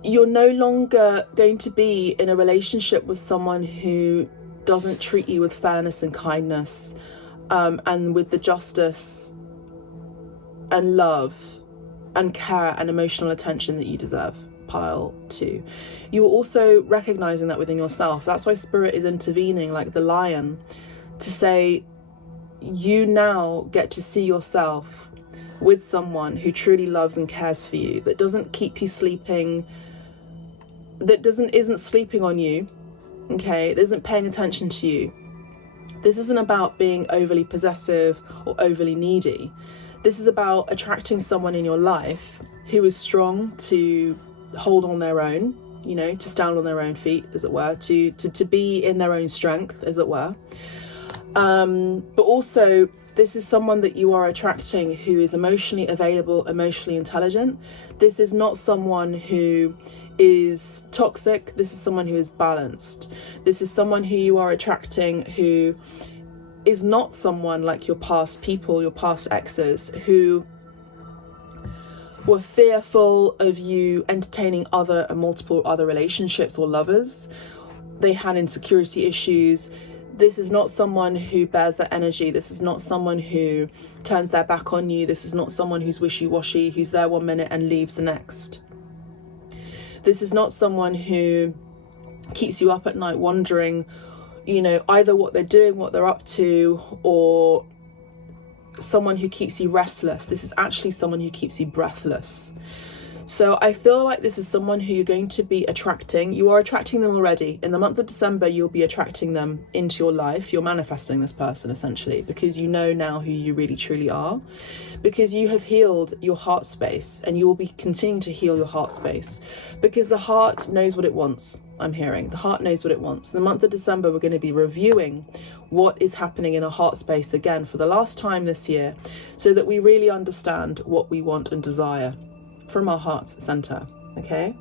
You're no longer going to be in a relationship with someone who doesn't treat you with fairness and kindness, and with the justice and love and care and emotional attention that you deserve, pile 2. You are also recognizing that within yourself. That's why Spirit is intervening like the lion to say, you now get to see yourself with someone who truly loves and cares for you, that doesn't keep you sleeping, that isn't sleeping on you, okay, that isn't paying attention to you. This isn't about being overly possessive or overly needy. This is about attracting someone in your life who is strong to hold on their own, you know, to stand on their own feet, as it were, to be in their own strength, as it were. But also, this is someone that you are attracting who is emotionally available, emotionally intelligent. This is not someone who is toxic. This is someone who is balanced. This is someone who you are attracting who is not someone like your past people, your past exes, who were fearful of you entertaining other and multiple other relationships or lovers. They had insecurity issues. This is not someone who bears that energy. This is not someone who turns their back on you. This is not someone who's wishy-washy, who's there 1 minute and leaves the next. This is not someone who keeps you up at night wondering, you know, either what they're doing, what they're up to, or someone who keeps you restless. This is actually someone who keeps you breathless. So I feel like this is someone who you're going to be attracting. You are attracting them already. In the month of December, you'll be attracting them into your life. You're manifesting this person, essentially, because you know now who you really truly are, because you have healed your heart space, and you will be continuing to heal your heart space, because the heart knows what it wants. I'm hearing the heart knows what it wants. In the month of December, we're going to be reviewing what is happening in our heart space again for the last time this year, so that we really understand what we want and desire from our heart's center. Okay.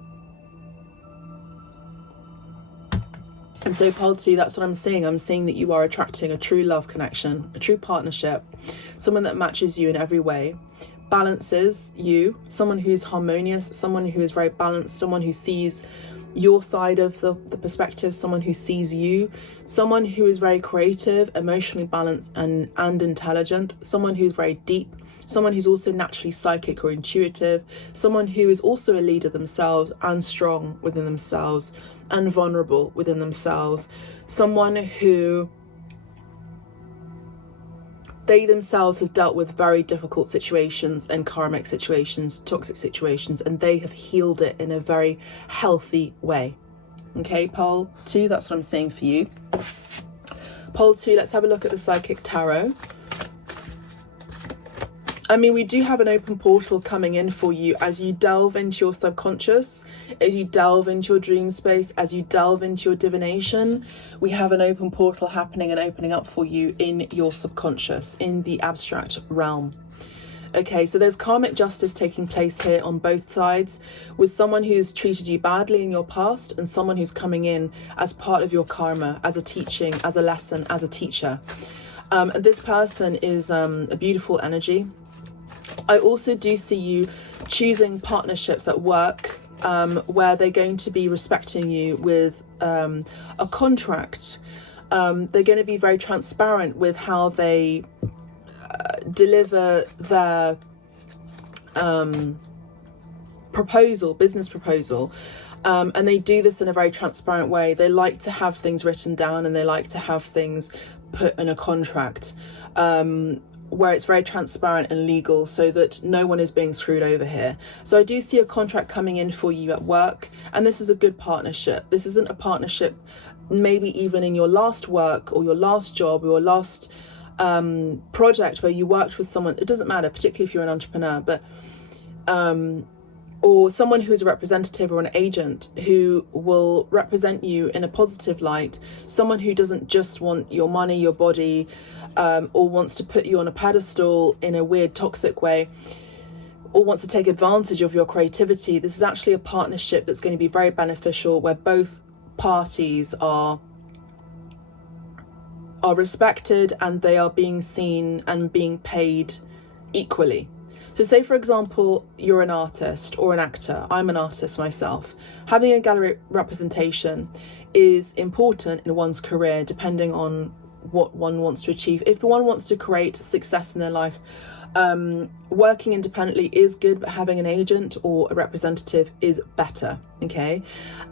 And so pole 2, that's what I'm seeing. I'm seeing that you are attracting a true love connection, a true partnership, someone that matches you in every way, balances you, someone who's harmonious, someone who is very balanced, someone who sees your side of the perspective, someone who sees you, someone who is very creative, emotionally balanced and intelligent, someone who's very deep, someone who's also naturally psychic or intuitive, someone who is also a leader themselves and strong within themselves and vulnerable within themselves, someone who they themselves have dealt with very difficult situations and karmic situations, toxic situations, and they have healed it in a very healthy way. Okay, pole 2, that's what I'm saying for you. Pole 2, let's have a look at the Psychic Tarot. I mean, we do have an open portal coming in for you as you delve into your subconscious, as you delve into your dream space, as you delve into your divination. We have an open portal happening and opening up for you in your subconscious, in the abstract realm. Okay, so there's karmic justice taking place here on both sides, with someone who's treated you badly in your past and someone who's coming in as part of your karma, as a teaching, as a lesson, as a teacher. This person is a beautiful energy. I also do see you choosing partnerships at work where they're going to be respecting you with a contract. They're going to be very transparent with how they deliver their business proposal. And they do this in a very transparent way. They like to have things written down, and they like to have things put in a contract where it's very transparent and legal, so that no one is being screwed over here. So I do see a contract coming in for you at work, and this is a good partnership. This isn't a partnership maybe even in your last work or your last job or your last project where you worked with someone. It doesn't matter, particularly if you're an entrepreneur, but or someone who is a representative or an agent who will represent you in a positive light, someone who doesn't just want your money, your body, or wants to put you on a pedestal in a weird, toxic way, or wants to take advantage of your creativity. This is actually a partnership that's going to be very beneficial, where both parties are respected and they are being seen and being paid equally. So say, for example, you're an artist or an actor. I'm an artist myself. Having a gallery representation is important in one's career, depending on what one wants to achieve. If one wants to create success in their life, working independently is good, but having an agent or a representative is better, okay?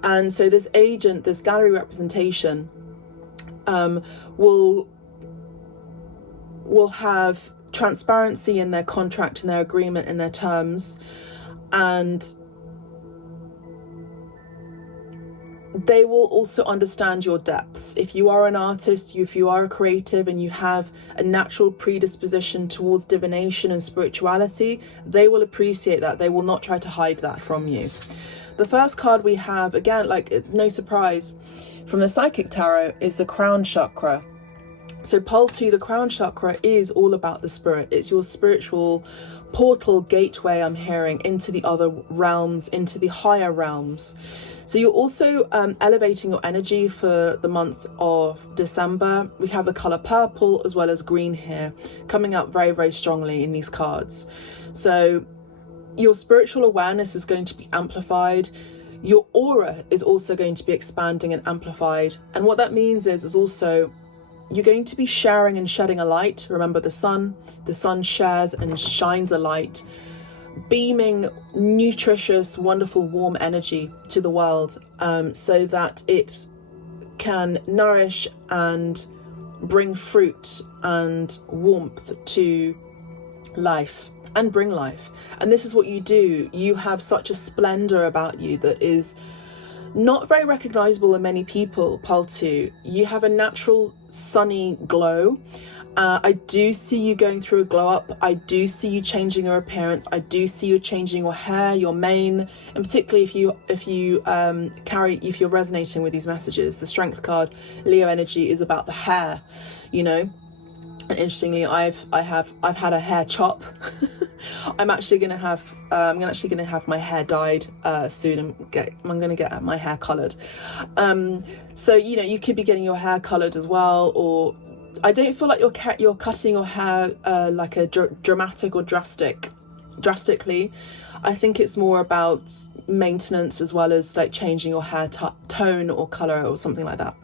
And so this agent, this gallery representation, will have transparency in their contract, in their agreement, in their terms, and they will also understand your depths. If you are an artist, if you are a creative and you have a natural predisposition towards divination and spirituality, they will appreciate that. They will not try to hide that from you. The first card we have, again, like no surprise, from the Psychic Tarot, is the Crown Chakra. So pole 2, the Crown Chakra, is all about the spirit. It's your spiritual portal, gateway, I'm hearing, into the other realms, into the higher realms. So you're also elevating your energy for the month of December. We have the color purple as well as green here, coming up very, very strongly in these cards. So your spiritual awareness is going to be amplified. Your aura is also going to be expanding and amplified. And what that means is also you're going to be sharing and shedding a light. Remember, the sun shares and shines a light, beaming nutritious, wonderful, warm energy to the world, so that it can nourish and bring fruit and warmth to life and bring life. And this is what you do. You have such a splendor about you that is not very recognizable in many people, pole 2. You have a natural sunny glow. I do see you going through a glow up. I do see you changing your appearance. I do see you changing your hair, your mane, and particularly if you're resonating with these messages. The Strength card, Leo energy, is about the hair, you know. And interestingly, I've had a hair chop. I'm actually gonna have my hair dyed soon, and I'm gonna get my hair coloured. So you know, you could be getting your hair coloured as well, or I don't feel like you're cutting your hair like a dramatic or drastically. I think it's more about maintenance as well as like changing your hair tone or colour or something like that.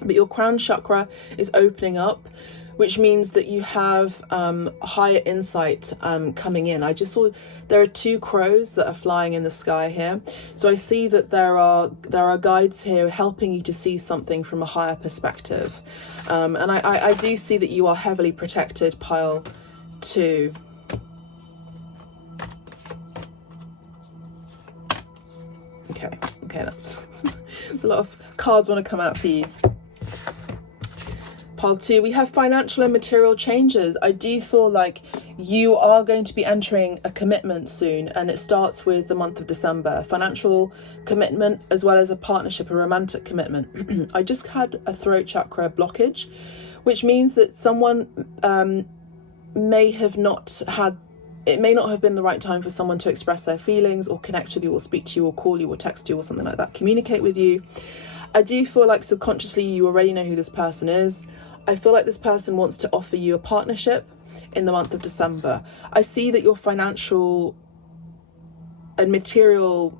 But your Crown Chakra is opening up, which means that you have higher insight coming in. I just saw there are 2 crows that are flying in the sky here. So I see that there are guides here helping you to see something from a higher perspective. And I do see that you are heavily protected, pile 2. Okay, that's a lot of cards want to come out for you. Pile 2, we have financial and material changes. I do feel like you are going to be entering a commitment soon, and it starts with the month of December. Financial commitment as well as a partnership, a romantic commitment. I just had a throat chakra blockage, which means that someone may not have been the right time for someone to express their feelings or connect with you or speak to you or call you or text you or something like that, communicate with you. I do feel like subconsciously you already know who this person is. I feel like this person wants to offer you a partnership in the month of December. I see that your financial a material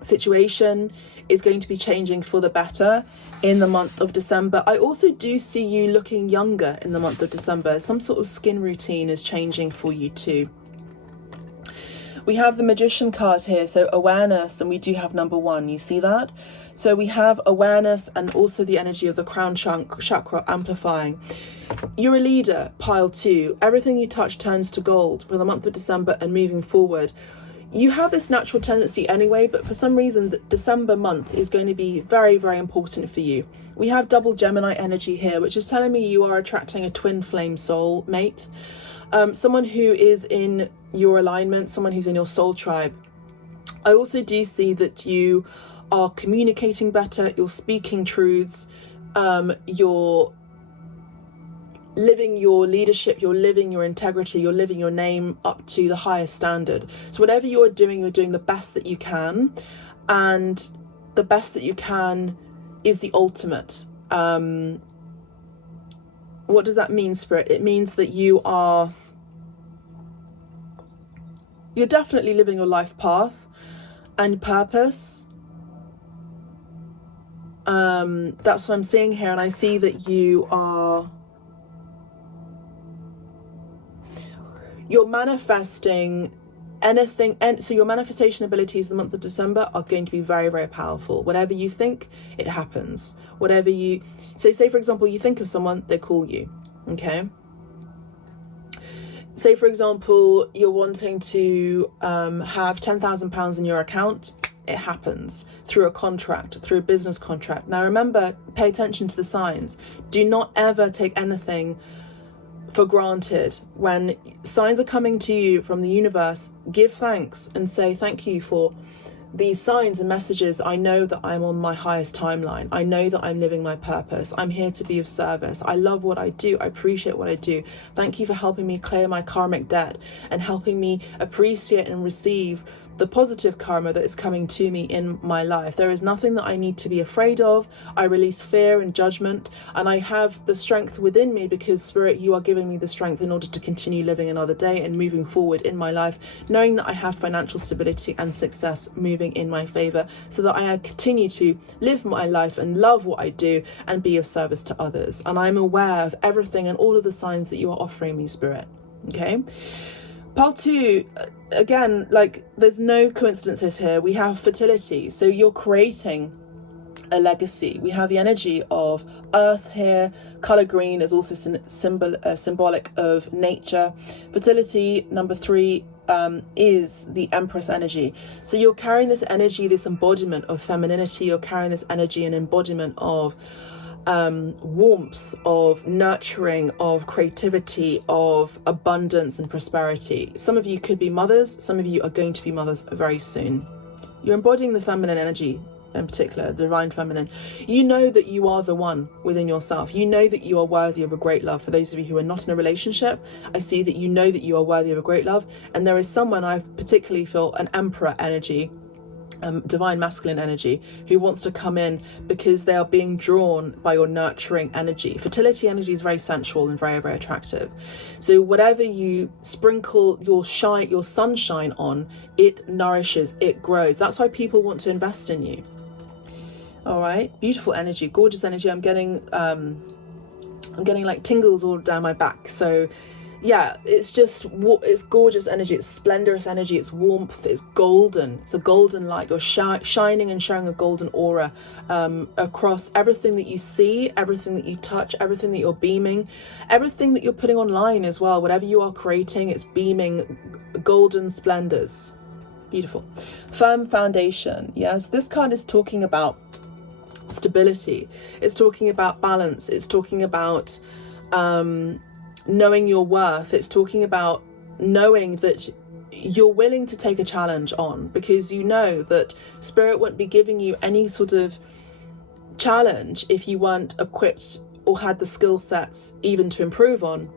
situation is going to be changing for the better in the month of December. I also do see you looking younger in the month of December. Some sort of skin routine is changing for you too. We have the Magician card here, so awareness, and we do have number 1. You see that? So we have awareness and also the energy of the crown chakra amplifying. You're a leader, pile 2. Everything you touch turns to gold for the month of December and moving forward. You have this natural tendency anyway, but for some reason the December month is going to be very, very important for you. We have double Gemini energy here, which is telling me you are attracting a twin flame soul mate. Someone who is in your alignment, someone who's in your soul tribe. I also do see that you are communicating better, you're speaking truths, you're living your leadership, you're living your integrity, you're living your name up to the highest standard. So whatever you're doing the best that you can, and the best that you can is the ultimate. What does that mean, Spirit? It means that you're definitely living your life path and purpose. That's what I'm seeing here, and I see that you're manifesting anything, and so your manifestation abilities in the month of December are going to be very, very powerful. Whatever you think, it happens. Whatever you say, for example, you think of someone, they call you. Okay, say for example you're wanting to have £10,000 in your account, it happens through a contract, through a business contract. Now remember, pay attention to the signs. Do not ever take anything for granted. When signs are coming to you from the universe, give thanks and say thank you for these signs and messages. I know that I'm on my highest timeline. I know that I'm living my purpose. I'm here to be of service. I love what I do. I appreciate what I do. Thank you for helping me clear my karmic debt and helping me appreciate and receive the positive karma that is coming to me in my life. There is nothing that I need to be afraid of. I release fear and judgment, and I have the strength within me because, Spirit, you are giving me the strength in order to continue living another day and moving forward in my life, knowing that I have financial stability and success moving in my favor, so that I continue to live my life and love what I do and be of service to others. And I'm aware of everything and all of the signs that you are offering me, Spirit. Okay? Part 2, again, like, there's no coincidences here. We have fertility. So you're creating a legacy. We have the energy of earth here. Color green is also symbolic of nature. Fertility, number 3, is the Empress energy. So you're carrying this energy, this embodiment of femininity. You're carrying this energy and embodiment of warmth, of nurturing, of creativity, of abundance and prosperity. Some of you could be mothers. Some of you are going to be mothers very soon. You're embodying the feminine energy, in particular, the divine feminine. You know that you are the one within yourself. You know that you are worthy of a great love. For those of you who are not in a relationship, I see that you know that you are worthy of a great love. And there is someone, I particularly feel an emperor energy, divine masculine energy, who wants to come in because they are being drawn by your nurturing energy. Fertility energy is very sensual and very, very attractive. So whatever you sprinkle your sunshine on, it nourishes, it grows. That's why people want to invest in you. All right, beautiful energy, gorgeous energy. I'm getting like tingles all down my back. So yeah, it's gorgeous energy, it's splendorous energy, it's warmth, it's golden, it's a golden light. You're shining and sharing a golden aura across everything that you see, everything that you touch, everything that you're beaming, everything that you're putting online as well. Whatever you are creating, it's beaming golden splendors. Beautiful. Firm foundation. Yes, this card is talking about stability. It's talking about balance. It's talking about knowing your worth. It's talking about knowing that you're willing to take a challenge on, because you know that Spirit wouldn't be giving you any sort of challenge if you weren't equipped or had the skill sets even to improve on,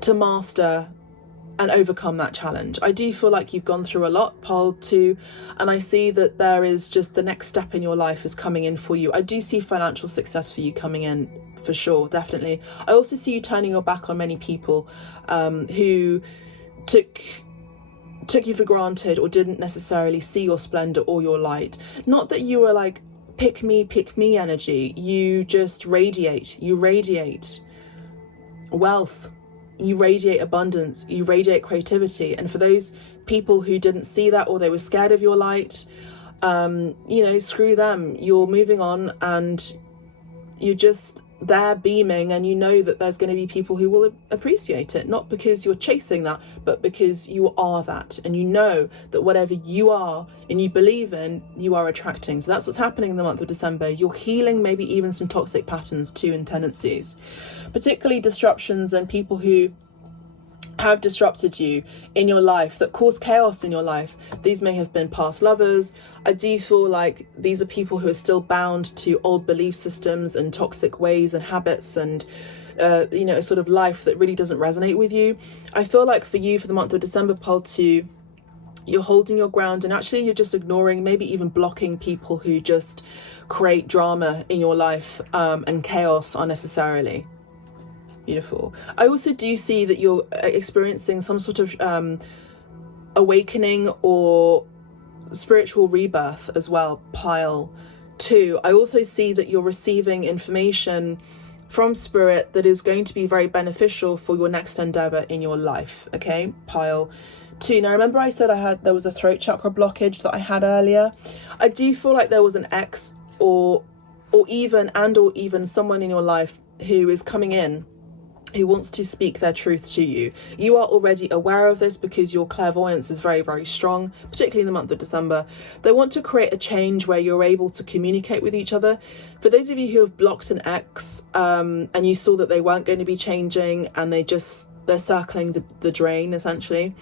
to master and overcome that challenge. I do feel like you've gone through a lot, pile 2, and I see that there is just the next step in your life is coming in for you. I do see financial success for you coming in, for sure, definitely. I also see you turning your back on many people who took took you for granted or didn't necessarily see your splendor or your light. Not that you were like pick me energy. You just radiate. You radiate wealth. You radiate abundance. You radiate creativity. And for those people who didn't see that, or they were scared of your light, you know, screw them. You're moving on, and you're just there beaming, and you know that there's going to be people who will appreciate it, not because you're chasing that, but because you are that, and you know that whatever you are and you believe in, you are attracting. So that's what's happening in the month of December. You're healing maybe even some toxic patterns too and tendencies, particularly disruptions and people who have disrupted you in your life, that cause chaos in your life. These may have been past lovers. I do feel like these are people who are still bound to old belief systems and toxic ways and habits, and you know, a sort of life that really doesn't resonate with you. I feel like for you, for the month of December, pile 2, you're holding your ground, and actually you're just ignoring, maybe even blocking people who just create drama in your life and chaos unnecessarily. Beautiful. I also do see that you're experiencing some sort of awakening or spiritual rebirth as well, pile 2. I also see that you're receiving information from spirit that is going to be very beneficial for your next endeavor in your life. Okay, pile 2. Now remember I said there was a throat chakra blockage that I had earlier. I do feel like there was an ex or even someone in your life who is coming in, who wants to speak their truth to you. You are already aware of this because your clairvoyance is very, very strong, particularly in the month of December. They want to create a change where you're able to communicate with each other. For those of you who have blocked an ex and you saw that they weren't going to be changing, and they're circling the drain essentially,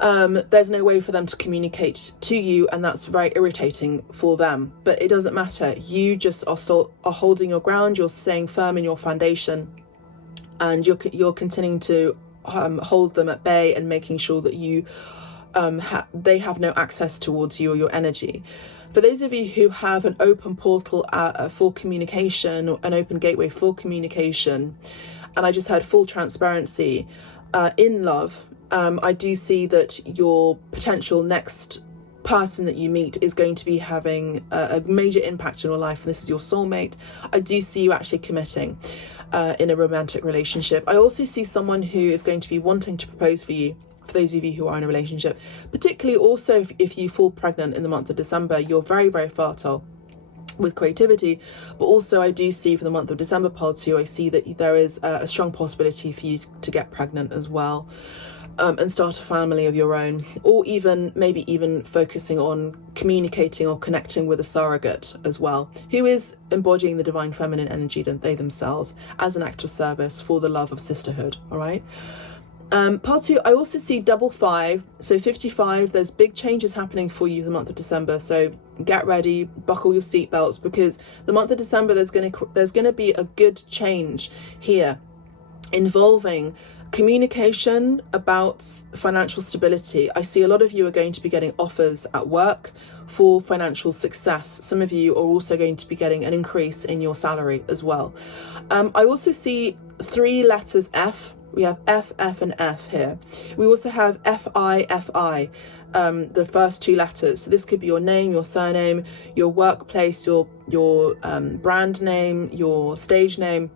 there's no way for them to communicate to you, and that's very irritating for them. But it doesn't matter. You just are holding your ground. You're staying firm in your foundation, and you're continuing to hold them at bay and making sure that you they have no access towards you or your energy. For those of you who have an open portal for communication, or an open gateway for communication, and I just heard full transparency in love, I do see that your potential next person that you meet is going to be having a major impact in your life, and this is your soulmate. I do see you actually committing in a romantic relationship. I also see someone who is going to be wanting to propose for you, for those of you who are in a relationship. Particularly also if you fall pregnant in the month of December, you're very, very fertile with creativity. But also I do see for the month of December, part 2, I see that there is a strong possibility for you to get pregnant as well. And start a family of your own, or maybe even focusing on communicating or connecting with a surrogate as well, who is embodying the divine feminine energy that they themselves, as an act of service for the love of sisterhood. All right. Part 2, I also see double 5, so 55. There's big changes happening for you the month of December, so get ready, buckle your seatbelts, because the month of December there's going to be a good change here involving communication about financial stability. I see a lot of you are going to be getting offers at work for financial success. Some of you are also going to be getting an increase in your salary as well. I also see 3 letters F. We have F, F and F here. We also have FI, FI, the first 2 letters. So this could be your name, your surname, your workplace, your brand name, your stage name.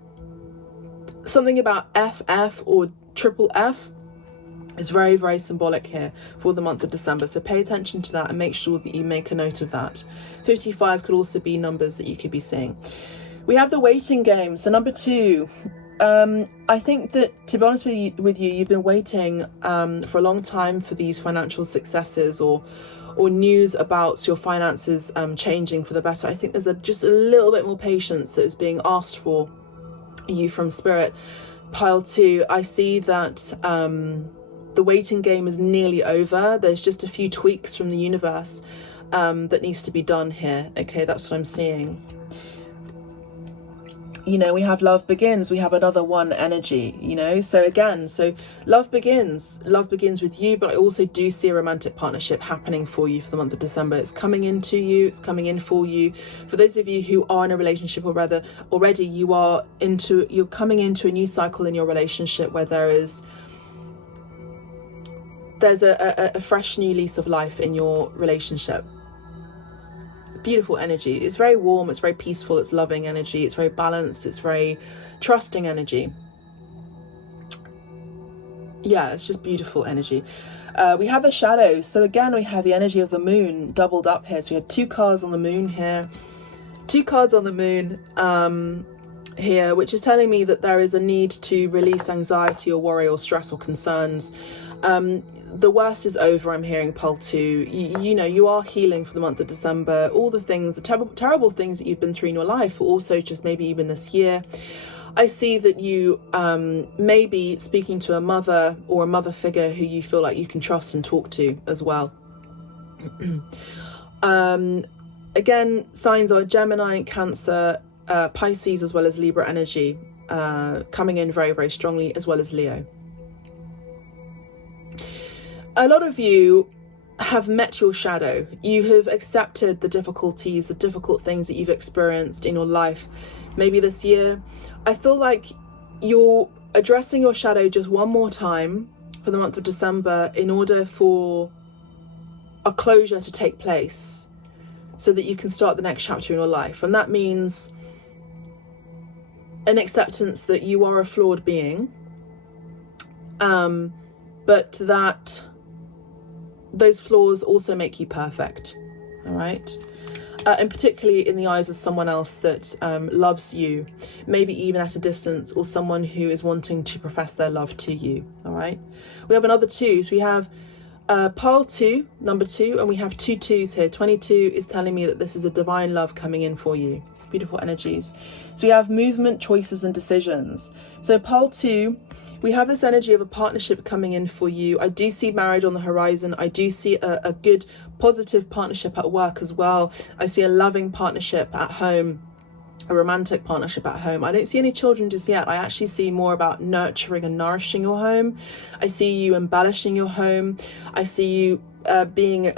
Something about FF or triple F is very, very symbolic here for the month of December. So pay attention to that and make sure that you make a note of that. 55 could also be numbers that you could be seeing. We have the waiting game. So number 2, I think that, to be honest with you, you've been waiting for a long time for these financial successes or news about your finances changing for the better. I think there's just a little bit more patience that is being asked for you from spirit. Pile 2, I see that the waiting game is nearly over. There's just a few tweaks from the universe that needs to be done here. Okay, that's what I'm seeing. You know, we have love begins. We have another 1 energy, you know. So again, love begins with you, but I also do see a romantic partnership happening for you for the month of December. It's coming into you, it's coming in for you. For those of you who are in a relationship, or rather already you're coming into a new cycle in your relationship where there's there's a fresh new lease of life in your relationship. Beautiful energy. It's very warm, it's very peaceful, it's loving energy, it's very balanced, it's very trusting energy. Yeah, it's just beautiful energy. We have the shadow. So again, we have the energy of the moon doubled up here. So we had 2 cards on the moon here, 2 cards on the moon here, which is telling me that there is a need to release anxiety or worry or stress or concerns. The worst is over, I'm hearing, Pole 2. You know, you are healing for the month of December. All the things, the terrible things that you've been through in your life, or also just maybe even this year. I see that you may be speaking to a mother or a mother figure who you feel like you can trust and talk to as well. Again, signs are Gemini, Cancer, Pisces, as well as Libra energy coming in very, very strongly, as well as Leo. A lot of you have met your shadow. You have accepted the difficulties, the difficult things that you've experienced in your life, maybe this year. I feel like you're addressing your shadow just one more time for the month of December in order for a closure to take place so that you can start the next chapter in your life. And that means an acceptance that you are a flawed being, but that those flaws also make you perfect, all right? And particularly in the eyes of someone else that loves you, maybe even at a distance, or someone who is wanting to profess their love to you, all right? We have another 2. So we have pile 2, number 2, and we have 2 2s here. 22 is telling me that this is a divine love coming in for you. Beautiful energies. So we have movement, choices, and decisions. So pile 2, we have this energy of a partnership coming in for you. I do see marriage on the horizon. I do see a good, positive partnership at work as well. I see a loving partnership at home, a romantic partnership at home. I don't see any children just yet. I actually see more about nurturing and nourishing your home. I see you embellishing your home. I see you being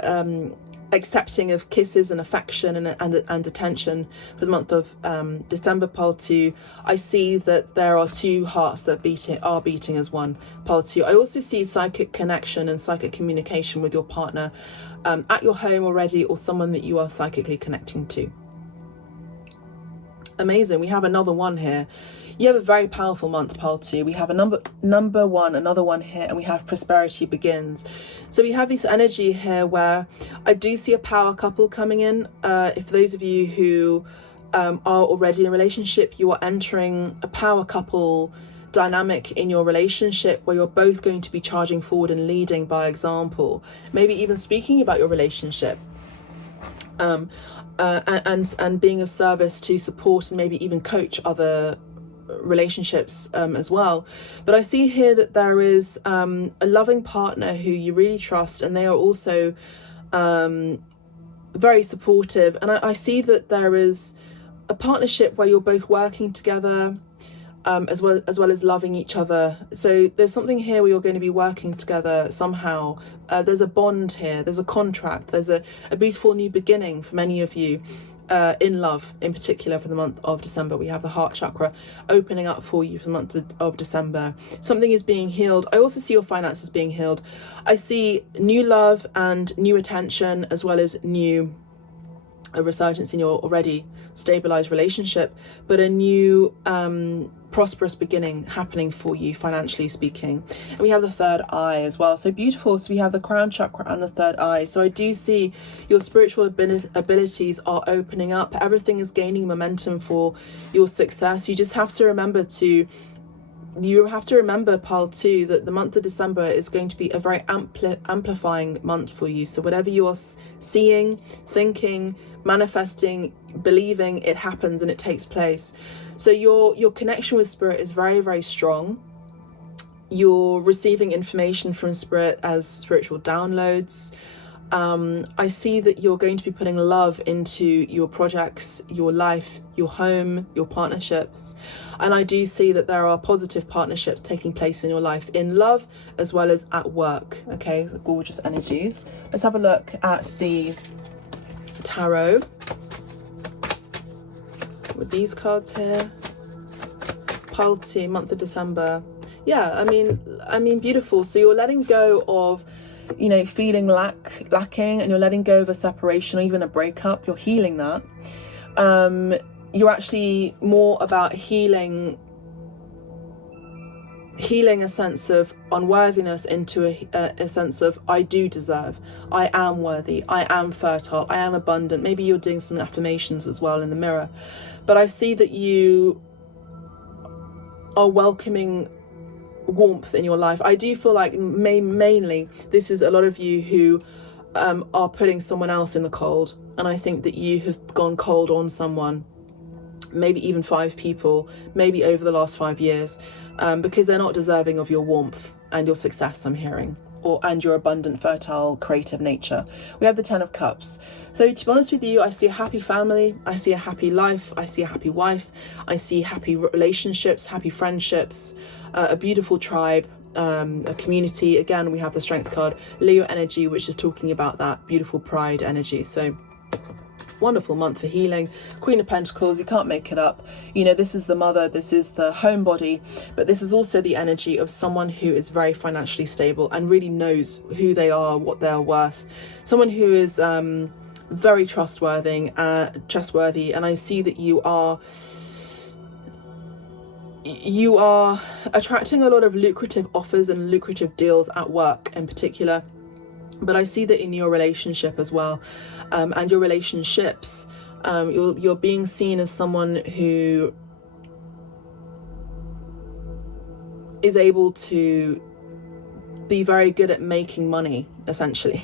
accepting of kisses and affection and attention for the month of December, pile 2. I see that there are 2 hearts that are beating as one, pile 2. I also see psychic connection and psychic communication with your partner at your home already, or someone that you are psychically connecting to. Amazing. We have another 1 here. You have a very powerful month, pile 2. We have a number 1, another 1 here, and we have prosperity begins. So we have this energy here where I do see a power couple coming in. If those of you who are already in a relationship, you are entering a power couple dynamic in your relationship where you're both going to be charging forward and leading by example, maybe even speaking about your relationship. And being of service to support and maybe even coach other relationships as well. But I see here that there is a loving partner who you really trust, and they are also very supportive. And I see that there is a partnership where you're both working together as well as loving each other. So there's something here where you're going to be working together somehow. There's a bond here, there's a contract, there's a beautiful new beginning for many of you in love, in particular for the month of December. We have the heart chakra opening up for you for the month of December. Something is being healed. I also see your finances being healed. I see new love and new attention, as well as a resurgence in your already stabilized relationship, but a new prosperous beginning happening for you, financially speaking. And we have the third eye as well. So beautiful. So we have the crown chakra and the third eye. So I do see your spiritual abilities are opening up. Everything is gaining momentum for your success. You just have to remember pile 2, that the month of December is going to be a very amplifying month for you. So whatever you are seeing, thinking, manifesting, believing, it happens and it takes place. So your connection with spirit is very, very strong. You're receiving information from spirit as spiritual downloads. I see that you're going to be putting love into your projects, your life, your home, your partnerships. And I do see that there are positive partnerships taking place in your life, in love as well as at work. Okay, the gorgeous energies. Let's have a look at the tarot with these cards here. Pile 2, month of December. Yeah, I mean beautiful. So you're letting go of you know, feeling lacking, and you're letting go of a separation or even a breakup, you're healing that. You're actually more about healing a sense of unworthiness into a sense of, I do deserve, I am worthy, I am fertile, I am abundant. Maybe you're doing some affirmations as well in the mirror, but I see that you are welcoming warmth in your life. I do feel like mainly this is a lot of you who are putting someone else in the cold, and I think that you have gone cold on someone, maybe even 5 people, maybe over the last 5 years, because they're not deserving of your warmth and your success, I'm hearing, and your abundant, fertile, creative nature. We have the 10 of Cups. So to be honest with you, I see a happy family, I see a happy life, I see a happy wife, I see happy relationships, happy friendships, a beautiful tribe, a community. Again, we have the Strength card, Leo energy, which is talking about that beautiful pride energy. So wonderful month for healing. Queen of Pentacles, you can't make it up. You know, this is the mother, this is the homebody, but this is also the energy of someone who is very financially stable and really knows who they are, what they're worth. Someone who is very trustworthy, and I see that you are attracting a lot of lucrative offers and lucrative deals at work in particular, but I see that in your relationship as well, and your relationships, you're being seen as someone who is able to be very good at making money, essentially.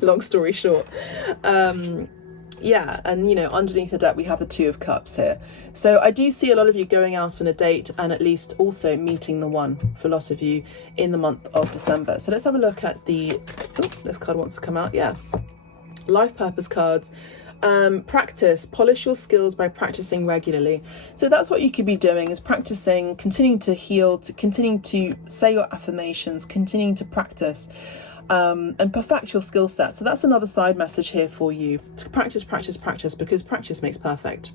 Long story short. Yeah, and you know, underneath the deck we have the 2 of Cups here. So I do see a lot of you going out on a date, and at least also meeting the one for a lot of you in the month of December. So let's have a look at the, this card wants to come out, yeah. Life purpose cards. Practice, polish your skills by practicing regularly. So that's what you could be doing, is practicing, continuing to heal, continuing to say your affirmations, continuing to practice, and perfect your skill set. So that's another side message here for you, to practice, because practice makes perfect.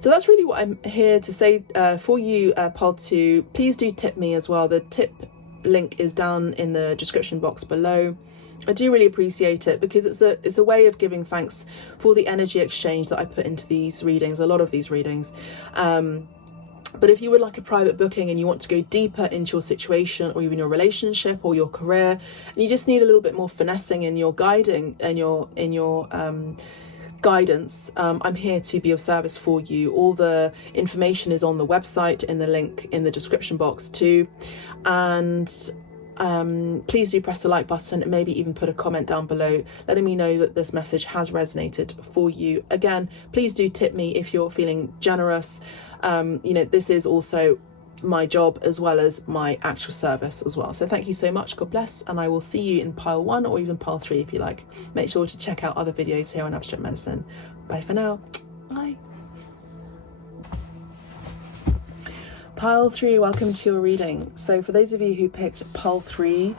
So that's really what I'm here to say for you, pile 2. Please do tip me as well. The tip link is down in the description box below. I do really appreciate it, because it's a way of giving thanks for the energy exchange that I put into these readings, a lot of these readings. But if you would like a private booking and you want to go deeper into your situation, or even your relationship or your career, and you just need a little bit more finessing in your guiding and in your guidance, I'm here to be of service for you. All the information is on the website, in the link in the description box too, and please do press the like button and maybe even put a comment down below letting me know that this message has resonated for you. Again, please do tip me if you're feeling generous. You know, this is also my job as well as my actual service as well. So thank you so much, God bless, and I will see you in pile 1 or even pile 3 if you like. Make sure to check out other videos here on Abstract Medicine. Bye for now. Bye. Pile 3, welcome to your reading. So for those of you who picked pile 3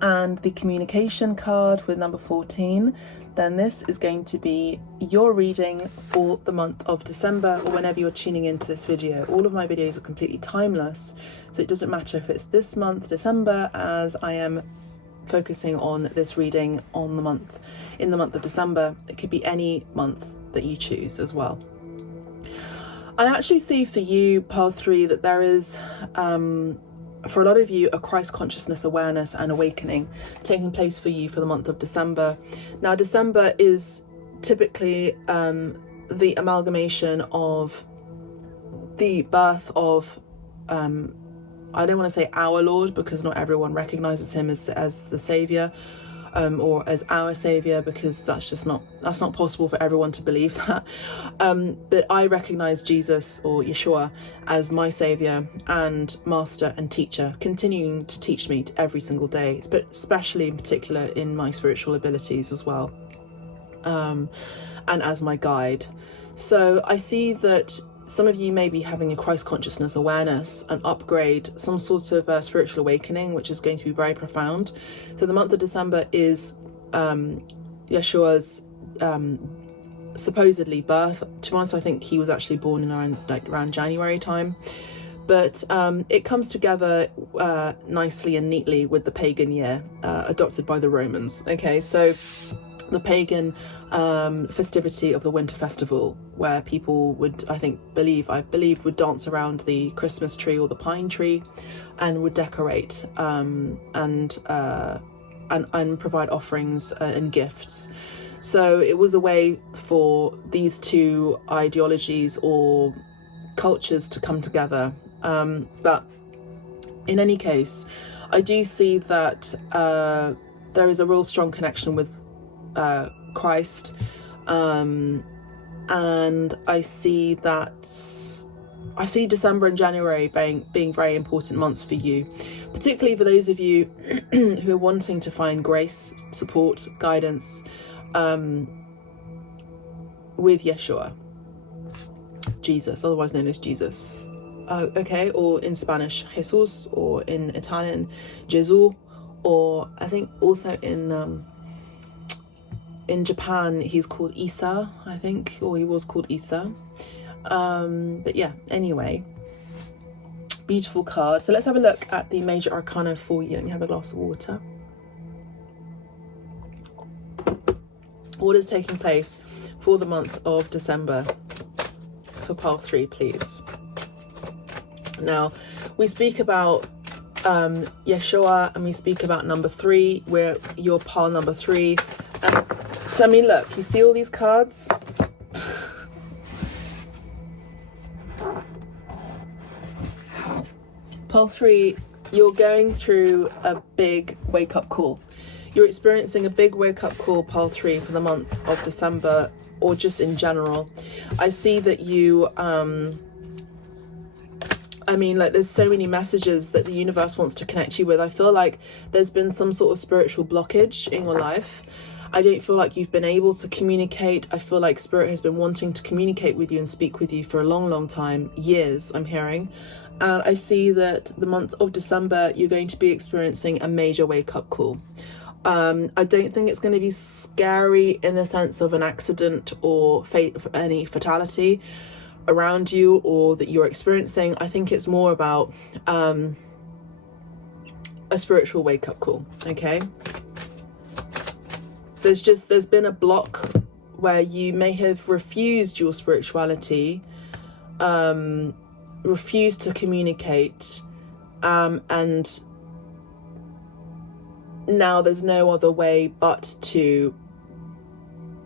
and the communication card with number 14, then this is going to be your reading for the month of December, or whenever you're tuning into this video. All of my videos are completely timeless, so it doesn't matter if it's this month, December, as I am focusing on this reading on the month, in the month of December. It could be any month that you choose as well. I actually see for you, pile 3, that there is, for a lot of you, a Christ consciousness awareness and awakening taking place for you for the month of December. Now, December is typically the amalgamation of the birth of, I don't want to say our Lord, because not everyone recognizes him as the Savior, or as our Savior, because that's not possible for everyone to believe that. But I recognize Jesus, or Yeshua, as my Savior and Master and Teacher, continuing to teach me every single day, but especially in particular in my spiritual abilities as well, and as my guide. So I see that some of you may be having a Christ consciousness awareness, an upgrade, some sort of spiritual awakening, which is going to be very profound. So the month of December is Yeshua's supposedly birth. To be honest, I think he was actually born in around January time. but it comes together nicely and neatly with the pagan year adopted by the Romans. Okay, so the pagan festivity of the winter festival, where people would, I believe would dance around the Christmas tree or the pine tree and would decorate and provide offerings and gifts. So it was a way for these two ideologies or cultures to come together. But in any case, I do see that there is a real strong connection with Christ, and I see December and January being very important months for you, particularly for those of you who are wanting to find grace, support, guidance with Yeshua, Jesus, otherwise known as Jesus. Okay, or in Spanish, Jesus, or in Italian, Gesù, or I think also in Japan he's called Isa, I think, or he was called Isa. But yeah, anyway, beautiful card. So let's have a look at the major arcana for you. Let me have a glass of water. What is taking place for the month of December for pile 3, please? Now, we speak about Yeshua, and we speak about number 3, where you're pile number 3. And so, I mean, look, you see all these cards? Pile 3, you're going through a big wake-up call. You're experiencing a big wake-up call, pile 3, for the month of December, or just in general. I see that you, I mean, like, there's so many messages that the universe wants to connect you with. I feel like there's been some sort of spiritual blockage in your life. I don't feel like you've been able to communicate. I feel like Spirit has been wanting to communicate with you and speak with you for a long, long time, years, I'm hearing. And I see that the month of December, you're going to be experiencing a major wake-up call. I don't think it's going to be scary in the sense of an accident or any fatality around you or that you're experiencing. I think it's more about a spiritual wake-up call. Okay, there's been a block where you may have refused your spirituality, refused to communicate, and now there's no other way but to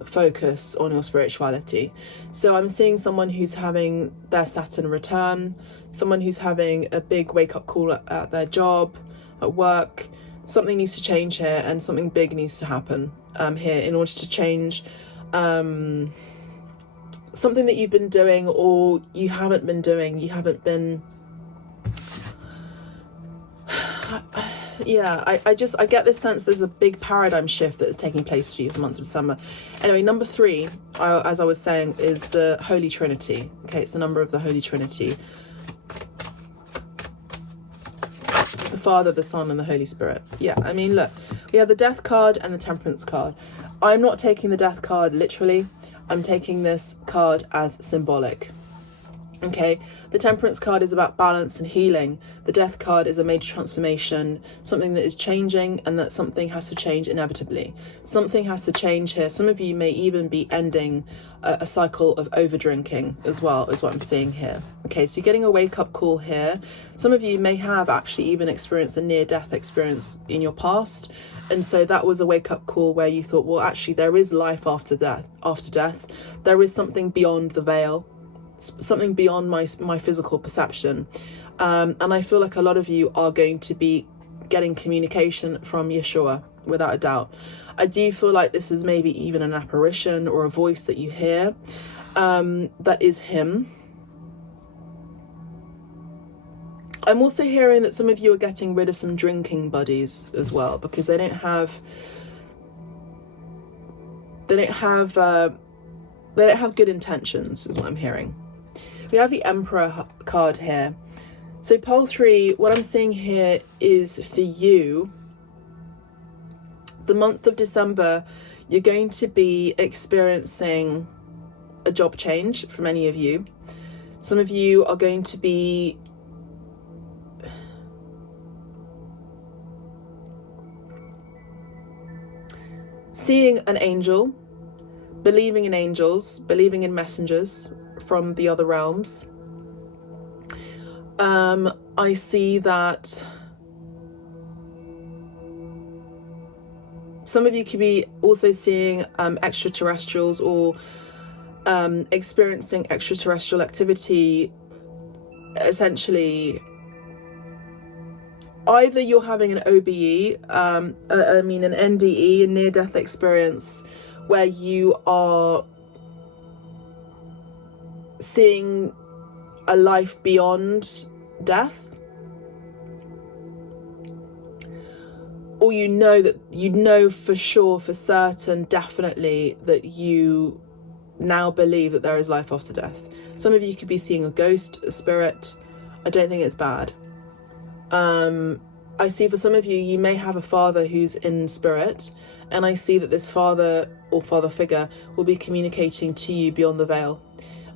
focus on your spirituality. So I'm seeing someone who's having their Saturn return, someone who's having a big wake-up call at their job, at work. Something needs to change here, and something big needs to happen here in order to change something that you've been doing or you haven't been doing. You haven't been... Yeah, I get this sense there's a big paradigm shift that is taking place for you for the month of December. Anyway, number 3, as I was saying, is the Holy Trinity. Okay, it's the number of the Holy Trinity. The Father, the Son, and the Holy Spirit. Yeah, I mean, look, we have the Death card and the Temperance card. I'm not taking the Death card literally. I'm taking this card as symbolic. Okay, the Temperance card is about balance and healing. The Death card is a major transformation, something that is changing, and that something has to change inevitably. Something has to change here. Some of you may even be ending a cycle of over drinking as well, is what I'm seeing here. Okay, so you're getting a wake-up call here. Some of you may have actually even experienced a near-death experience in your past, and so that was a wake-up call where you thought, well, actually there is life after death. There is something beyond the veil, something beyond my physical perception, and I feel like a lot of you are going to be getting communication from Yeshua, without a doubt. I do feel like this is maybe even an apparition or a voice that you hear that is him. I'm also hearing that some of you are getting rid of some drinking buddies as well, because they don't have good intentions, is what I'm hearing. We have the Emperor card here. So pole 3, what I'm seeing here is for you, the month of December, you're going to be experiencing a job change for many of you. Some of you are going to be seeing an angel, believing in angels, believing in messengers from the other realms. I see that some of you could be also seeing extraterrestrials, or experiencing extraterrestrial activity. Essentially, either you're having an OBE, an NDE, a near-death experience, where you are seeing a life beyond death, or you know for sure, for certain, definitely, that you now believe that there is life after death. Some of you could be seeing a ghost, a spirit. I don't think it's bad. I see for some of you, you may have a father who's in spirit, and I see that this father or father figure will be communicating to you beyond the veil.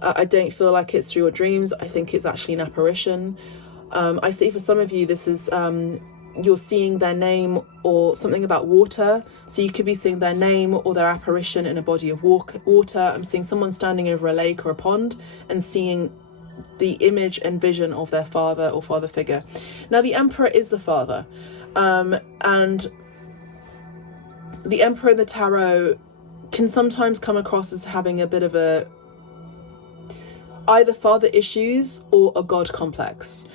I don't feel like it's through your dreams. I think it's actually an apparition. I see for some of you, this is you're seeing their name or something about water. So you could be seeing their name or their apparition in a body of water. I'm seeing someone standing over a lake or a pond and seeing the image and vision of their father or father figure. Now, the Emperor is the father. And the Emperor in the tarot can sometimes come across as having a bit of either father issues or a God complex.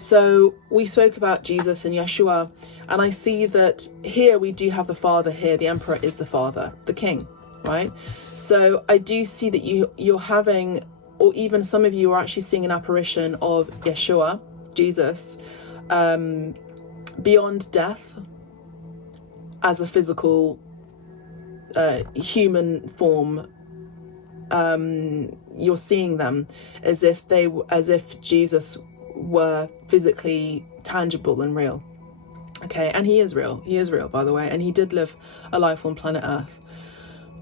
So we spoke about Jesus and Yeshua, and I see that here we do have the father here. The Emperor is the father, the king, right? So I do see that you're having, or even some of you are actually seeing an apparition of Yeshua, Jesus, beyond death as a physical human form. You're seeing them as if Jesus were physically tangible and real. Okay, and he is real, by the way, and he did live a life on planet Earth.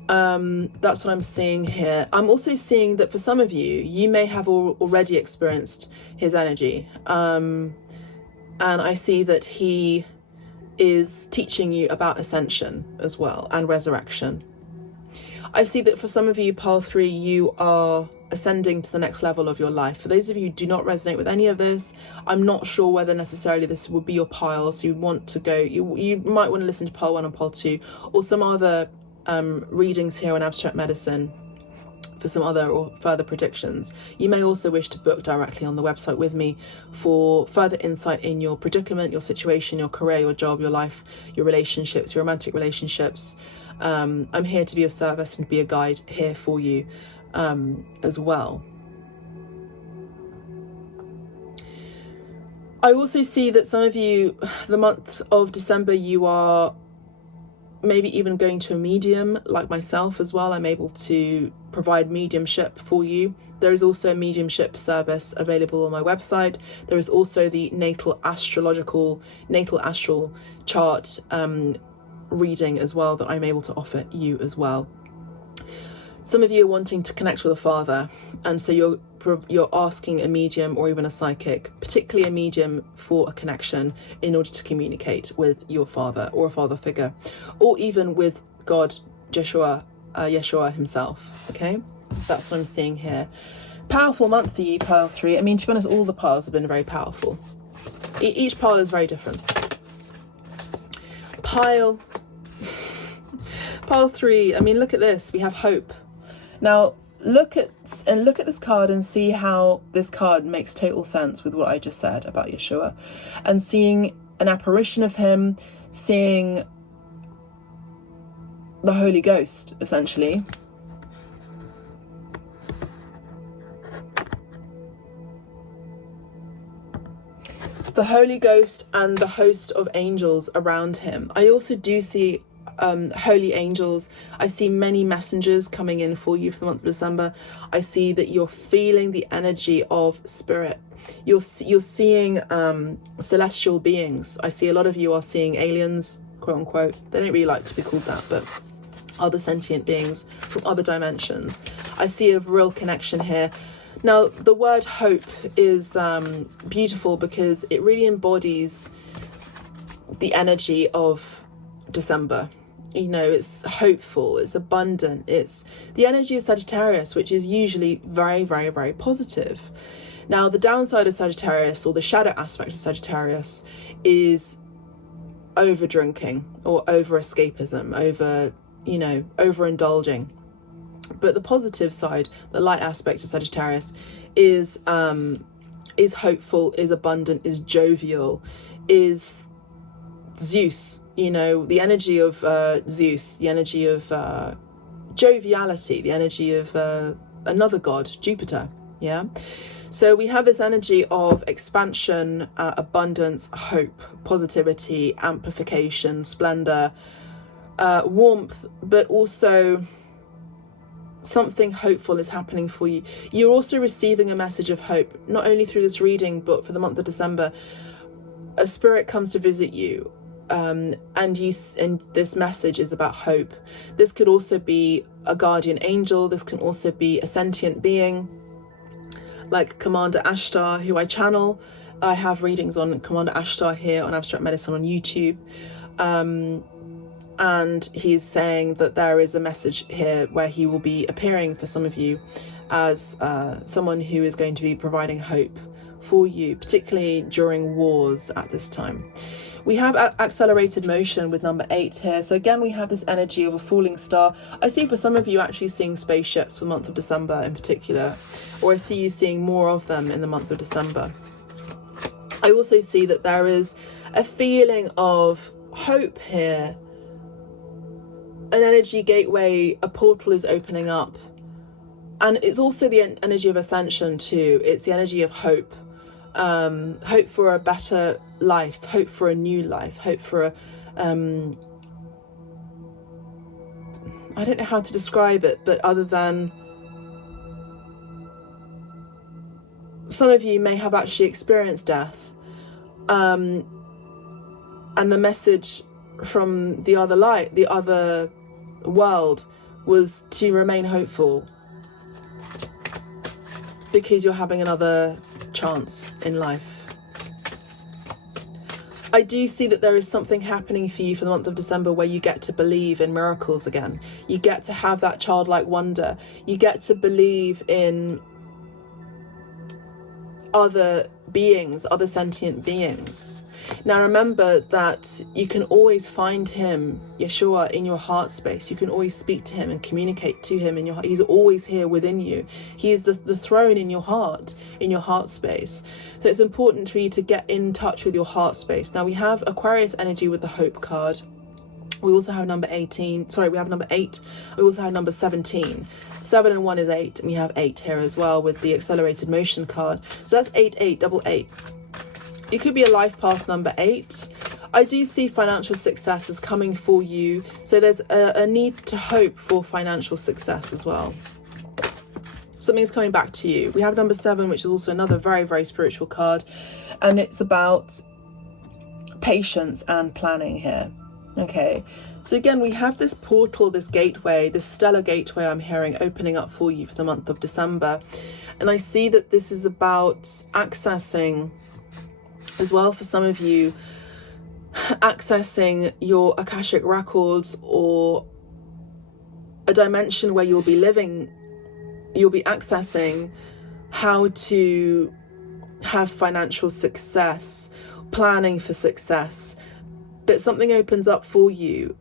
That's what I'm seeing here. I'm also seeing that for some of you, you may have already experienced his energy, and I see that he is teaching you about ascension as well, and resurrection. I see that for some of you, Pile 3, you are ascending to the next level of your life. For those of you who do not resonate with any of this, I'm not sure whether necessarily this would be your pile, so you want to go, you might want to listen to Pile 1 and Pile 2, or some other readings here on abstract medicine for some other or further predictions. You may also wish to book directly on the website with me for further insight in your predicament, your situation, your career, your job, your life, your relationships, your romantic relationships. I'm here to be of service and be a guide here for you as well. I also see that some of you, the month of December, you are maybe even going to a medium like myself as well. I'm able to provide mediumship for you. There is also a mediumship service available on my website. There is also the natal astral chart reading as well that I'm able to offer you as well. Some of you are wanting to connect with a father, and so you're asking a medium or even a psychic, particularly a medium, for a connection in order to communicate with your father or a father figure, or even with God, Yeshua himself. Okay, that's what I'm seeing here. Powerful month for you, Pile 3. I mean, to be honest, all the piles have been very powerful. Each pile is very different. Pile 3, I mean, look at this. We have hope. Now, look at this card and see how this card makes total sense with what I just said about Yeshua, and seeing an apparition of him, seeing the Holy Ghost, essentially. The Holy Ghost and the host of angels around him. I also do see holy angels. I see many messengers coming in for you for the month of December. I see that you're feeling the energy of spirit. You're seeing celestial beings. I see a lot of you are seeing aliens, quote unquote. They don't really like to be called that, but other sentient beings from other dimensions. I see a real connection here. Now, the word hope is beautiful because it really embodies the energy of December. you know, it's hopeful, it's abundant, it's the energy of Sagittarius, which is usually very, very, very positive. Now, the downside of Sagittarius, or the shadow aspect of Sagittarius, is over drinking or over escapism, over, you know, overindulging. But the positive side, the light aspect of Sagittarius, is hopeful, is abundant, is jovial, is Zeus, you know, the energy of Zeus, the energy of joviality, the energy of another god, Jupiter. Yeah. So we have this energy of expansion, abundance, hope, positivity, amplification, splendor, warmth, but also something hopeful is happening for you. You're also receiving a message of hope, not only through this reading, but for the month of December. A spirit comes to visit you, and this message is about hope. This could also be a guardian angel. This can also be a sentient being, like Commander Ashtar, who I channel. I have readings on Commander Ashtar here on Abstract Medicine on YouTube. And he's saying that there is a message here where he will be appearing for some of you as someone who is going to be providing hope for you, particularly during wars at this time. We have accelerated motion with number 8 here. So again, we have this energy of a falling star. I see for some of you actually seeing spaceships for the month of December in particular, or I see you seeing more of them in the month of December. I also see that there is a feeling of hope here. An energy gateway, a portal is opening up. And it's also the energy of ascension too. It's the energy of hope. Hope for a better life, hope for a new life, hope for a... I don't know how to describe it, but other than... Some of you may have actually experienced death. And the message from the other light, the other world, was to remain hopeful, because you're having another chance in life. I do see that there is something happening for you for the month of December where you get to believe in miracles again. You get to have that childlike wonder. You get to believe in other beings, other sentient beings. Now remember that you can always find him, Yeshua, in your heart space. You can always speak to him and communicate to him in your heart. He's always here within you. He is the throne in your heart space. So it's important for you to get in touch with your heart space. Now we have Aquarius energy with the Hope card. We also have number 18. Sorry, we have number 8. We also have number 17. 7 and 1 is 8. And we have 8 here as well with the accelerated motion card. So that's 8888. It could be a life path number 8. I do see financial success as coming for you. So there's a need to hope for financial success as well. Something's coming back to you. We have number 7, which is also another very, very spiritual card. And it's about patience and planning here. Okay, so again, we have this portal, this gateway, this stellar gateway I'm hearing opening up for you for the month of December. And I see that this is about accessing, as well for some of you, accessing your Akashic records, or a dimension where you'll be living, you'll be accessing how to have financial success, planning for success. But something opens up for you.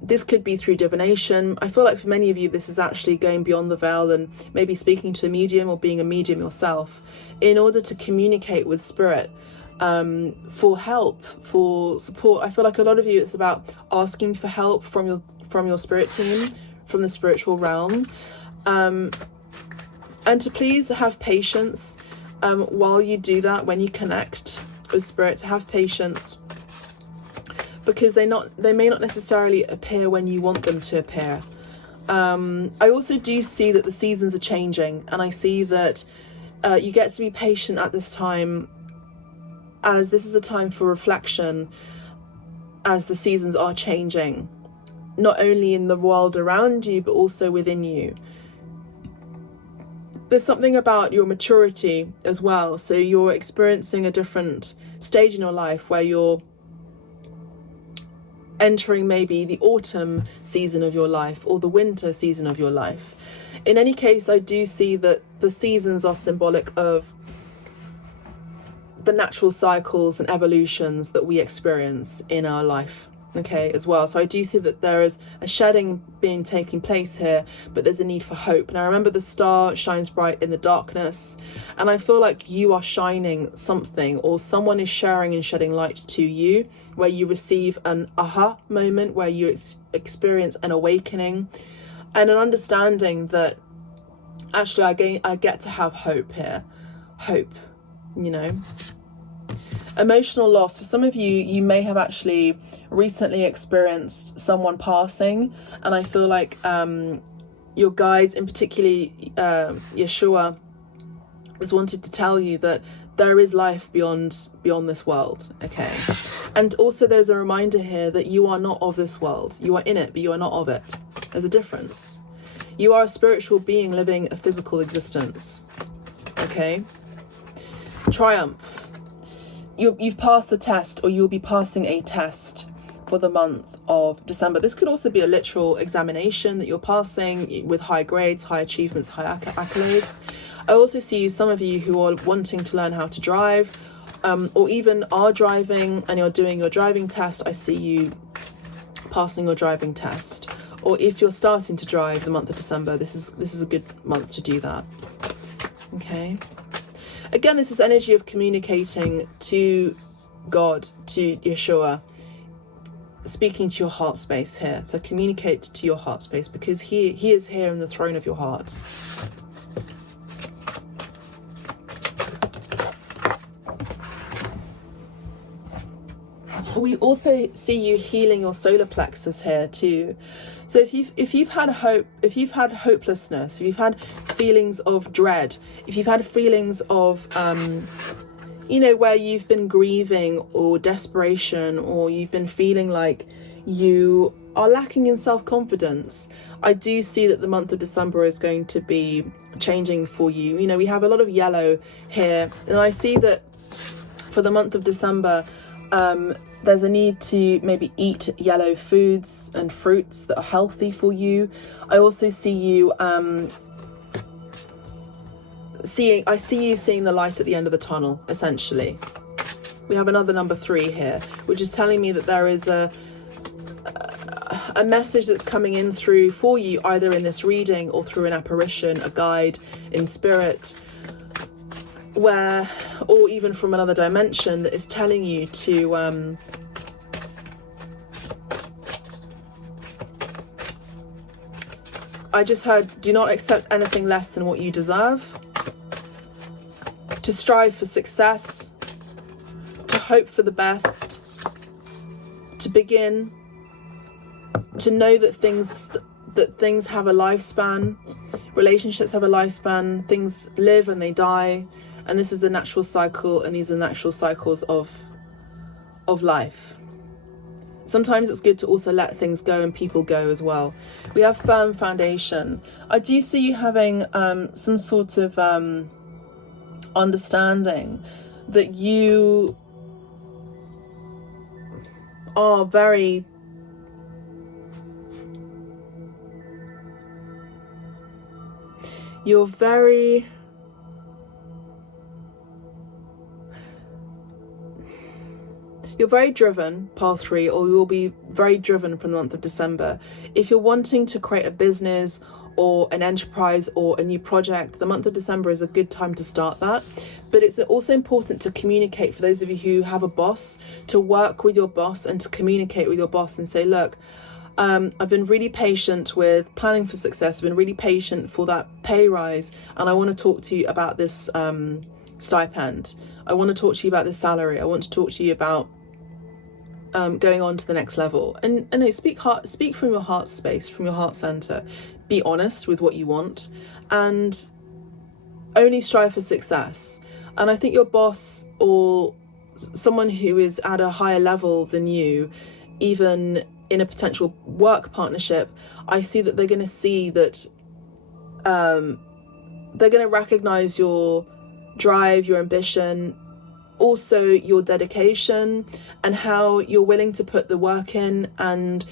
This could be through divination. I feel like for many of you, this is actually going beyond the veil and maybe speaking to a medium or being a medium yourself in order to communicate with spirit, for help, for support. I feel like a lot of you, it's about asking for help from your spirit team, from the spiritual realm, and to please have patience while you do that. When you connect with spirit, to have patience, because they may not necessarily appear when you want them to appear. I also do see that the seasons are changing, and I see that you get to be patient at this time, as this is a time for reflection, as the seasons are changing, not only in the world around you, but also within you. There's something about your maturity as well. So you're experiencing a different stage in your life where you're entering maybe the autumn season of your life or the winter season of your life. In any case, I do see that the seasons are symbolic of the natural cycles and evolutions that we experience in our life, okay, as well. So I do see that there is a shedding taking place here, but there's a need for hope. Now remember, the star shines bright in the darkness, and I feel like you are shining something, or someone is sharing and shedding light to you, where you receive an aha moment, where you experience an awakening and an understanding that actually I get to have hope here. Hope, you know. Emotional loss. For some of you, you may have actually recently experienced someone passing, and I feel like your guides, in particularly Yeshua, has wanted to tell you that there is life beyond this world, okay? And also there's a reminder here that you are not of this world. You are in it, but you are not of it. There's a difference. You are a spiritual being living a physical existence, okay? Triumph. You've passed the test, or you'll be passing a test for the month of December. This could also be a literal examination that you're passing with high grades, high achievements, high accolades. I also see some of you who are wanting to learn how to drive, or even are driving and you're doing your driving test. I see you passing your driving test. Or if you're starting to drive the month of December, this is a good month to do that. Okay. Again, this is energy of communicating to God, to Yeshua, speaking to your heart space here. So communicate to your heart space, because he is here in the throne of your heart. We also see you healing your solar plexus here too. So if you've had hope, if you've had hopelessness, if you've had feelings of dread, if you've had feelings of where you've been grieving or desperation, or you've been feeling like you are lacking in self-confidence, I do see that the month of December is going to be changing for you. We have a lot of yellow here, and I see that for the month of December, there's a need to maybe eat yellow foods and fruits that are healthy for you. I also see you seeing the light at the end of the tunnel, essentially. We have another number 3 here, which is telling me that there is a message that's coming in through for you, either in this reading or through an apparition, a guide in spirit, or even from another dimension, that is telling you to I just heard, do not accept anything less than what you deserve, to strive for success, to hope for the best, to begin, to know that things have a lifespan, relationships have a lifespan, things live and they die, and this is the natural cycle, and these are natural cycles of life. Sometimes it's good to also let things go and people go as well. We have firm foundation. I do see you having some sort of understanding that you are very You're very driven, path 3, or you'll be very driven from the month of December. If you're wanting to create a business or an enterprise or a new project, the month of December is a good time to start that. But it's also important to communicate, for those of you who have a boss, to work with your boss and to communicate with your boss and say, look, I've been really patient with planning for success. I've been really patient for that pay rise. And I want to talk to you about this stipend. I want to talk to you about this salary. I want to talk to you about going on to the next level, and speak from your heart space, from your heart center. Be honest with what you want, and only strive for success. And I think your boss, or someone who is at a higher level than you, even in a potential work partnership, I see that they're going to see that they're going to recognize your drive, your ambition, also your dedication and how you're willing to put the work in, and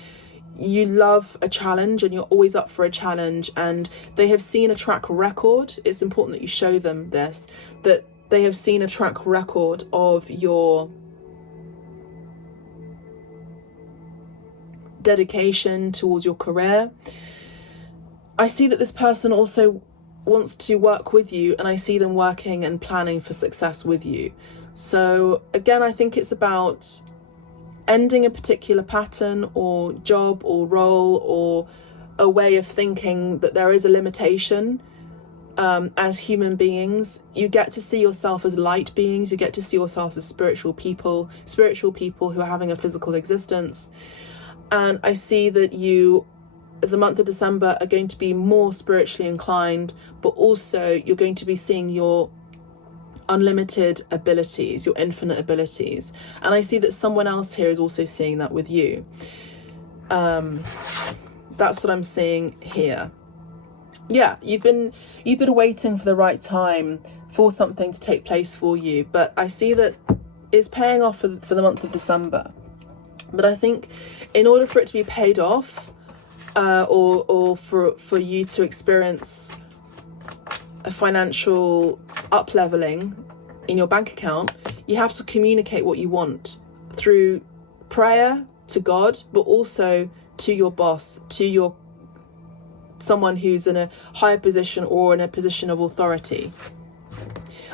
you love a challenge and you're always up for a challenge, and they have seen a track record. It's important that you show them this, that they have seen a track record of your dedication towards your career. I see that this person also wants to work with you, and I see them working and planning for success with you. So again, I think it's about ending a particular pattern or job or role or a way of thinking that there is a limitation. As human beings, you get to see yourself as light beings, you get to see yourselves as spiritual people who are having a physical existence. And I see that you, the month of December, are going to be more spiritually inclined, but also you're going to be seeing your unlimited abilities, your infinite abilities. And I see that someone else here is also seeing that with you. That's what I'm seeing here. Yeah, you've been waiting for the right time for something to take place for you, but I see that it's paying off for the month of December. But I think in order for it to be paid off, or for you to experience a financial up-leveling in your bank account, you have to communicate what you want through prayer to God, but also to your boss, to someone who's in a higher position or in a position of authority.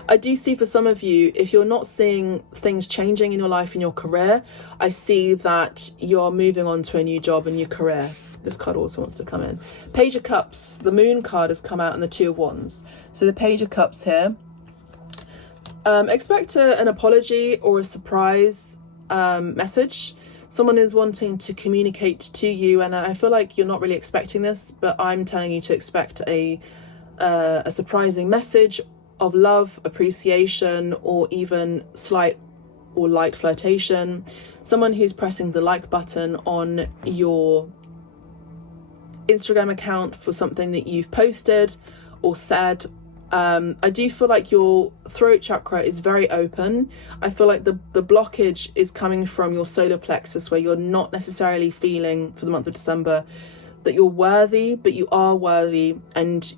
I do see for some of you, if you're not seeing things changing in your life, in your career, I see that you're moving on to a new job, a new career. This card also wants to come in. Page of Cups, the Moon card has come out, and the Two of Wands. So the Page of Cups here. Expect an apology or a surprise message. Someone is wanting to communicate to you, and I feel like you're not really expecting this, but I'm telling you to expect a surprising message of love, appreciation, or even slight or light flirtation. Someone who's pressing the like button on your Instagram account for something that you've posted or said. I do feel like your throat chakra is very open. I feel like the blockage is coming from your solar plexus, where you're not necessarily feeling for the month of December that you're worthy, but you are worthy. And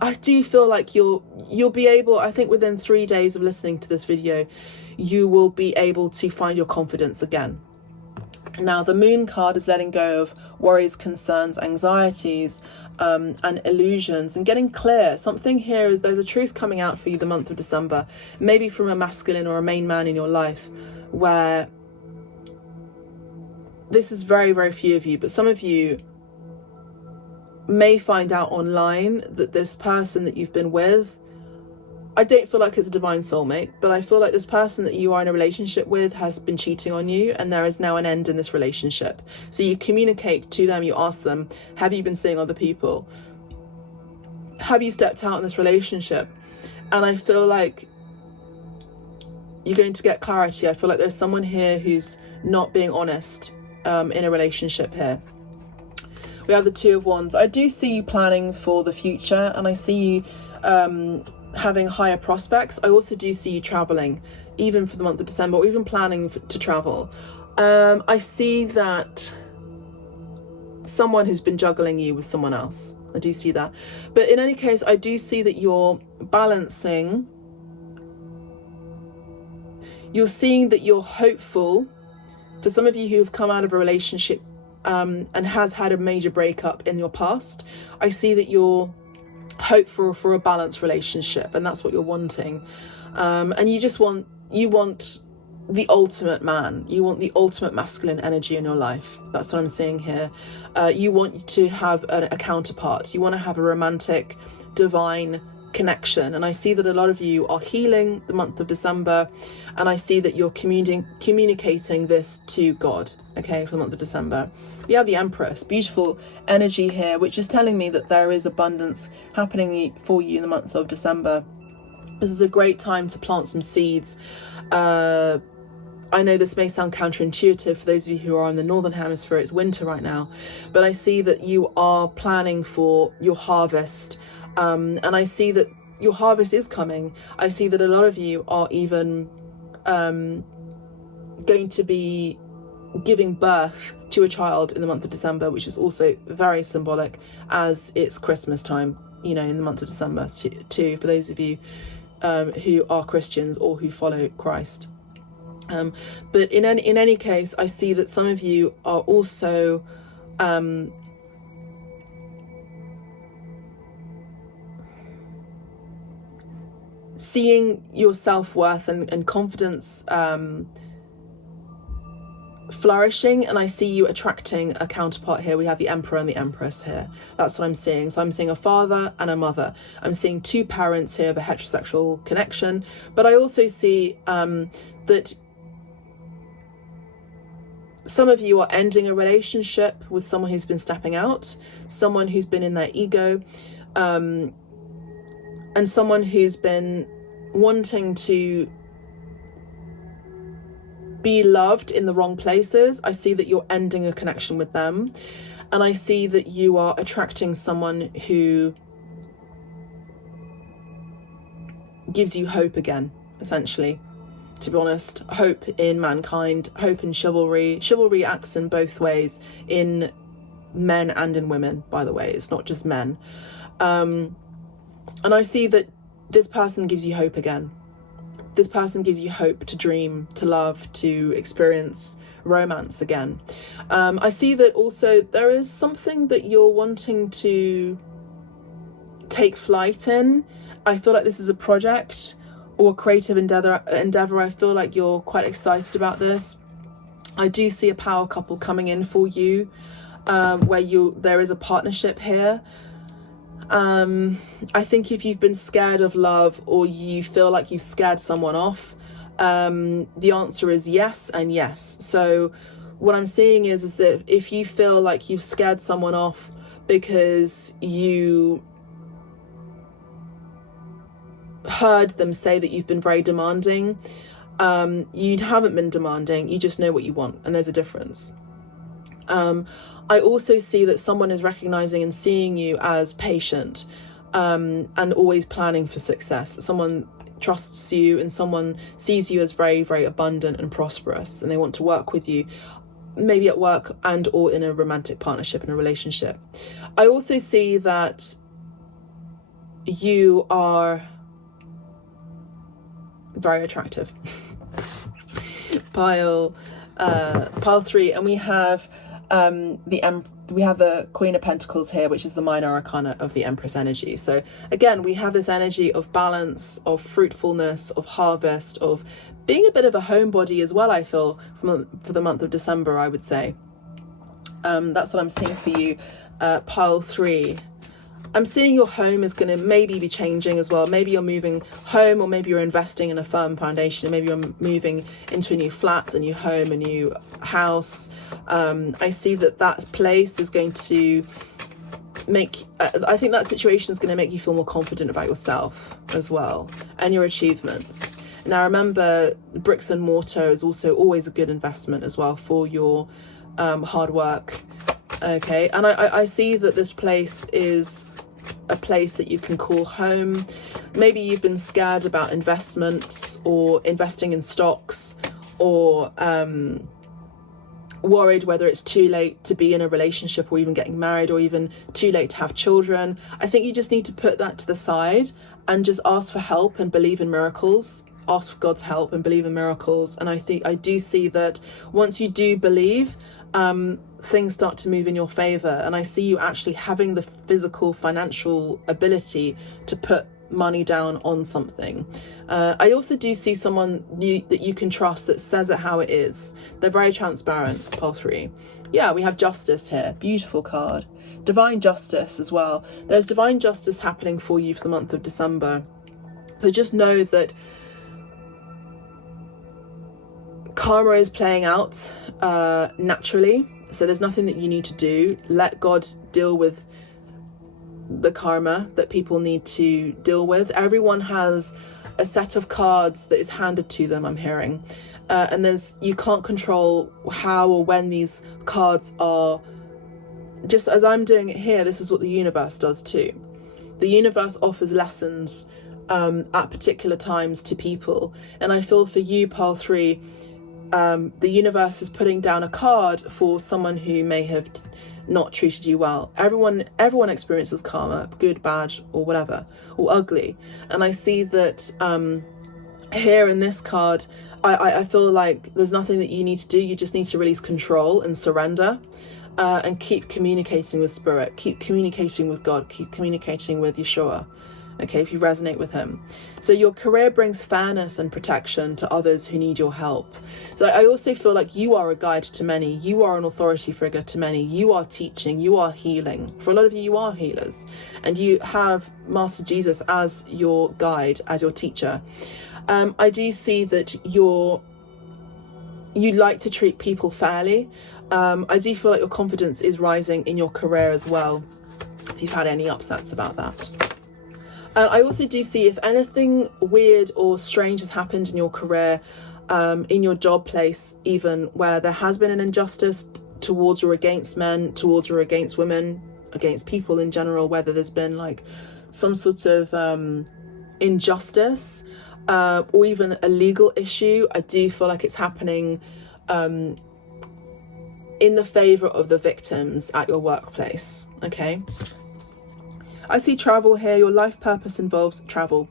I do feel like you'll be able, I think within 3 days of listening to this video, you will be able to find your confidence again. Now, the Moon card is letting go of worries, concerns, anxieties, and illusions, and getting clear. Something here is there's a truth coming out for you the month of December, maybe from a masculine or a main man in your life, where this is very, very few of you, but some of you may find out online that this person that you've been with, I don't feel like it's a divine soulmate, but I feel like this person that you are in a relationship with has been cheating on you, and there is now an end in this relationship. So you communicate to them, you ask them, have you been seeing other people? Have you stepped out in this relationship? And I feel like you're going to get clarity. I feel like there's someone here who's not being honest in a relationship here. We have the Two of Wands. I do see you planning for the future, and I see you having higher prospects. I also do see you traveling, even for the month of December, or even planning to travel. I see that someone who's been juggling you with someone else. I do see that. But in any case, I do see that you're balancing. You're seeing that you're hopeful. For some of you who have come out of a relationship and has had a major breakup in your past, I see that you're hopeful for a balanced relationship, and that's what you're wanting. And you want the ultimate man. You want the ultimate masculine energy in your life. That's what I'm seeing here. You want to have a counterpart. You want to have a romantic, divine connection. And I see that a lot of you are healing the month of December, and I see that you're communicating this to God, okay, for the month of December. You have the Empress, beautiful energy here, which is telling me that there is abundance happening for you in the month of December. This is a great time to plant some seeds. I know this may sound counterintuitive for those of you who are in the Northern Hemisphere. It's winter right now, but I see that you are planning for your harvest. And I see that your harvest is coming. I see that a lot of you are even going to be giving birth to a child in the month of December, which is also very symbolic, as it's Christmas time, you know, in the month of December too, for those of you who are Christians or who follow Christ. But in any case, I see that some of you are also seeing your self-worth and confidence flourishing, and I see you attracting a counterpart here. We have the Emperor and the Empress here. That's what I'm seeing. So I'm seeing a father and a mother. I'm seeing two parents here, the heterosexual connection, but I also see that some of you are ending a relationship with someone who's been stepping out, someone who's been in their ego, and someone who's been wanting to be loved in the wrong places. I see that you're ending a connection with them, and I see that you are attracting someone who gives you hope again, essentially. To be honest, hope in mankind, hope in chivalry. Chivalry acts in both ways, in men and in women, by the way. It's not just men. And I see that this person gives you hope again. This person gives you hope to dream, to love, to experience romance again. I see that also there is something that you're wanting to take flight in. I feel like this is a project or creative endeavor. I feel like you're quite excited about this. I do see a power couple coming in for you, where there is a partnership here. I think if you've been scared of love, or you feel like you've scared someone off, the answer is yes and yes. So what I'm seeing is that if you feel like you've scared someone off because you heard them say that you've been very demanding, you haven't been demanding, you just know what you want, and there's a difference. I also see that someone is recognizing and seeing you as patient, and always planning for success. Someone trusts you, and someone sees you as very, very abundant and prosperous, and they want to work with you, maybe at work and or in a romantic partnership, in a relationship. I also see that you are very attractive. Pile 3, and we have the Queen of Pentacles here, which is the minor arcana of the Empress energy. So again, we have this energy of balance, of fruitfulness, of harvest, of being a bit of a homebody as well, I feel, for the month of December, I would say. That's what I'm seeing for you, pile 3. I'm seeing your home is going to maybe be changing as well. Maybe you're moving home, or maybe you're investing in a firm foundation. Maybe you're moving into a new flat, a new home, a new house. I see that place is going to make, I think that situation is going to make you feel more confident about yourself as well, and your achievements. Now remember, bricks and mortar is also always a good investment as well for your hard work. Okay, and I see that this place is a place that you can call home. Maybe you've been scared about investments, or investing in stocks, or worried whether it's too late to be in a relationship, or even getting married, or even too late to have children. I think you just need to put that to the side and just ask for help and believe in miracles. Ask for God's help and believe in miracles. And I do see that once you do believe, things start to move in your favor, and I see you actually having the physical financial ability to put money down on something. I also do see someone that you can trust, that says it how it is. They're very transparent, pile 3. Yeah, we have justice here, beautiful card. Divine justice as well. There's divine justice happening for you for the month of December. So just know that karma is playing out naturally. So there's nothing that you need to do. Let God deal with the karma that people need to deal with. Everyone has a set of cards that is handed to them, I'm hearing. And you can't control how or when these cards are. Just as I'm doing it here, this is what the universe does too. The universe offers lessons at particular times to people. And I feel for you, pile 3, the universe is putting down a card for someone who may have not treated you well. Everyone experiences karma, good, bad, or whatever, or ugly. And I see that here in this card, I feel like there's nothing that you need to do. You just need to release control and surrender, and keep communicating with spirit, keep communicating with God, keep communicating with Yeshua. Okay, if you resonate with him. So your career brings fairness and protection to others who need your help. So I also feel like you are a guide to many. You are an authority figure to many. You are teaching, you are healing. For a lot of you, you are healers. And you have Master Jesus as your guide, as your teacher. I do see that you like to treat people fairly. I do feel like your confidence is rising in your career as well, if you've had any upsets about that. I also do see if anything weird or strange has happened in your career, in your job place, even where there has been an injustice towards or against men, towards or against women, against people in general, whether there's been like some sort of injustice or even a legal issue, I do feel like it's happening in the favor of the victims at your workplace. Okay. I see travel here. Your life purpose involves travel.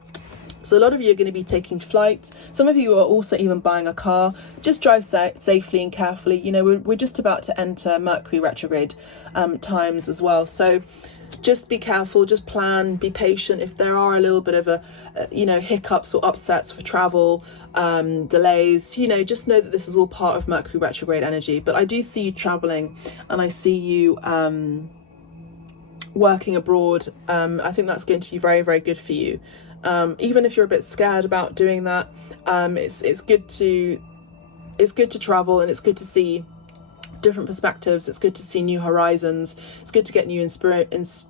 So a lot of you are going to be taking flight. Some of you are also even buying a car. Just drive safely and carefully. You know, we're just about to enter Mercury retrograde times as well. So just be careful, just plan, be patient. If there are a little bit of hiccups or upsets for travel, delays, just know that this is all part of Mercury retrograde energy. But I do see you traveling, and I see you working abroad. I think that's going to be very, very good for you. Even if you're a bit scared about doing that, it's good to travel, and it's good to see different perspectives. It's good to see new horizons. It's good to get new experiences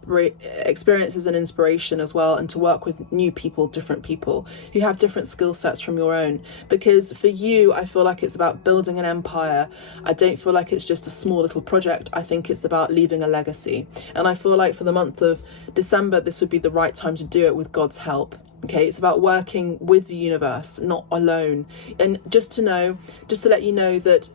and inspiration as well, and to work with new people, different people who have different skill sets from your own. Because for you, I feel like it's about building an empire. I don't feel like it's just a small little project. I think it's about leaving a legacy. And I feel like for the month of December, this would be the right time to do it with God's help. Okay, it's about working with the universe, not alone. And just to let you know that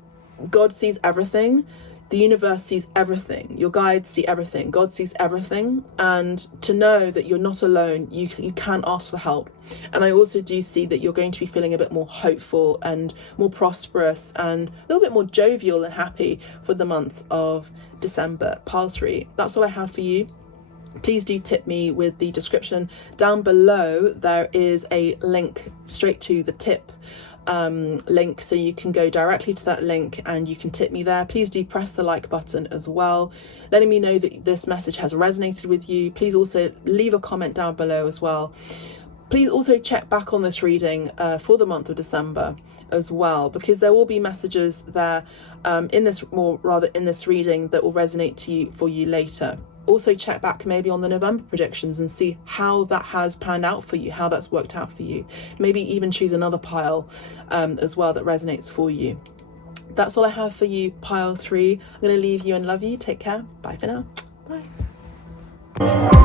God sees everything, the universe sees everything, your guides see everything, God sees everything. And to know that you're not alone, you can ask for help. And I also do see that you're going to be feeling a bit more hopeful and more prosperous and a little bit more jovial and happy for the month of December. Pile 3, that's all I have for you. Please do tip me with the description. Down below there is a link straight to the tip link, so you can go directly to that link and you can tip me there. Please do press the like button as well, letting me know that this message has resonated with you. Please also leave a comment down below as well. Please also check back on this reading for the month of December as well, because there will be messages there in this reading that will resonate for you later. Also check back maybe on the November predictions and see how that has panned out for you, how that's worked out for you. Maybe even choose another pile as well that resonates for you. That's all I have for you, pile 3. I'm going to leave you and love you. Take care. Bye for now. Bye.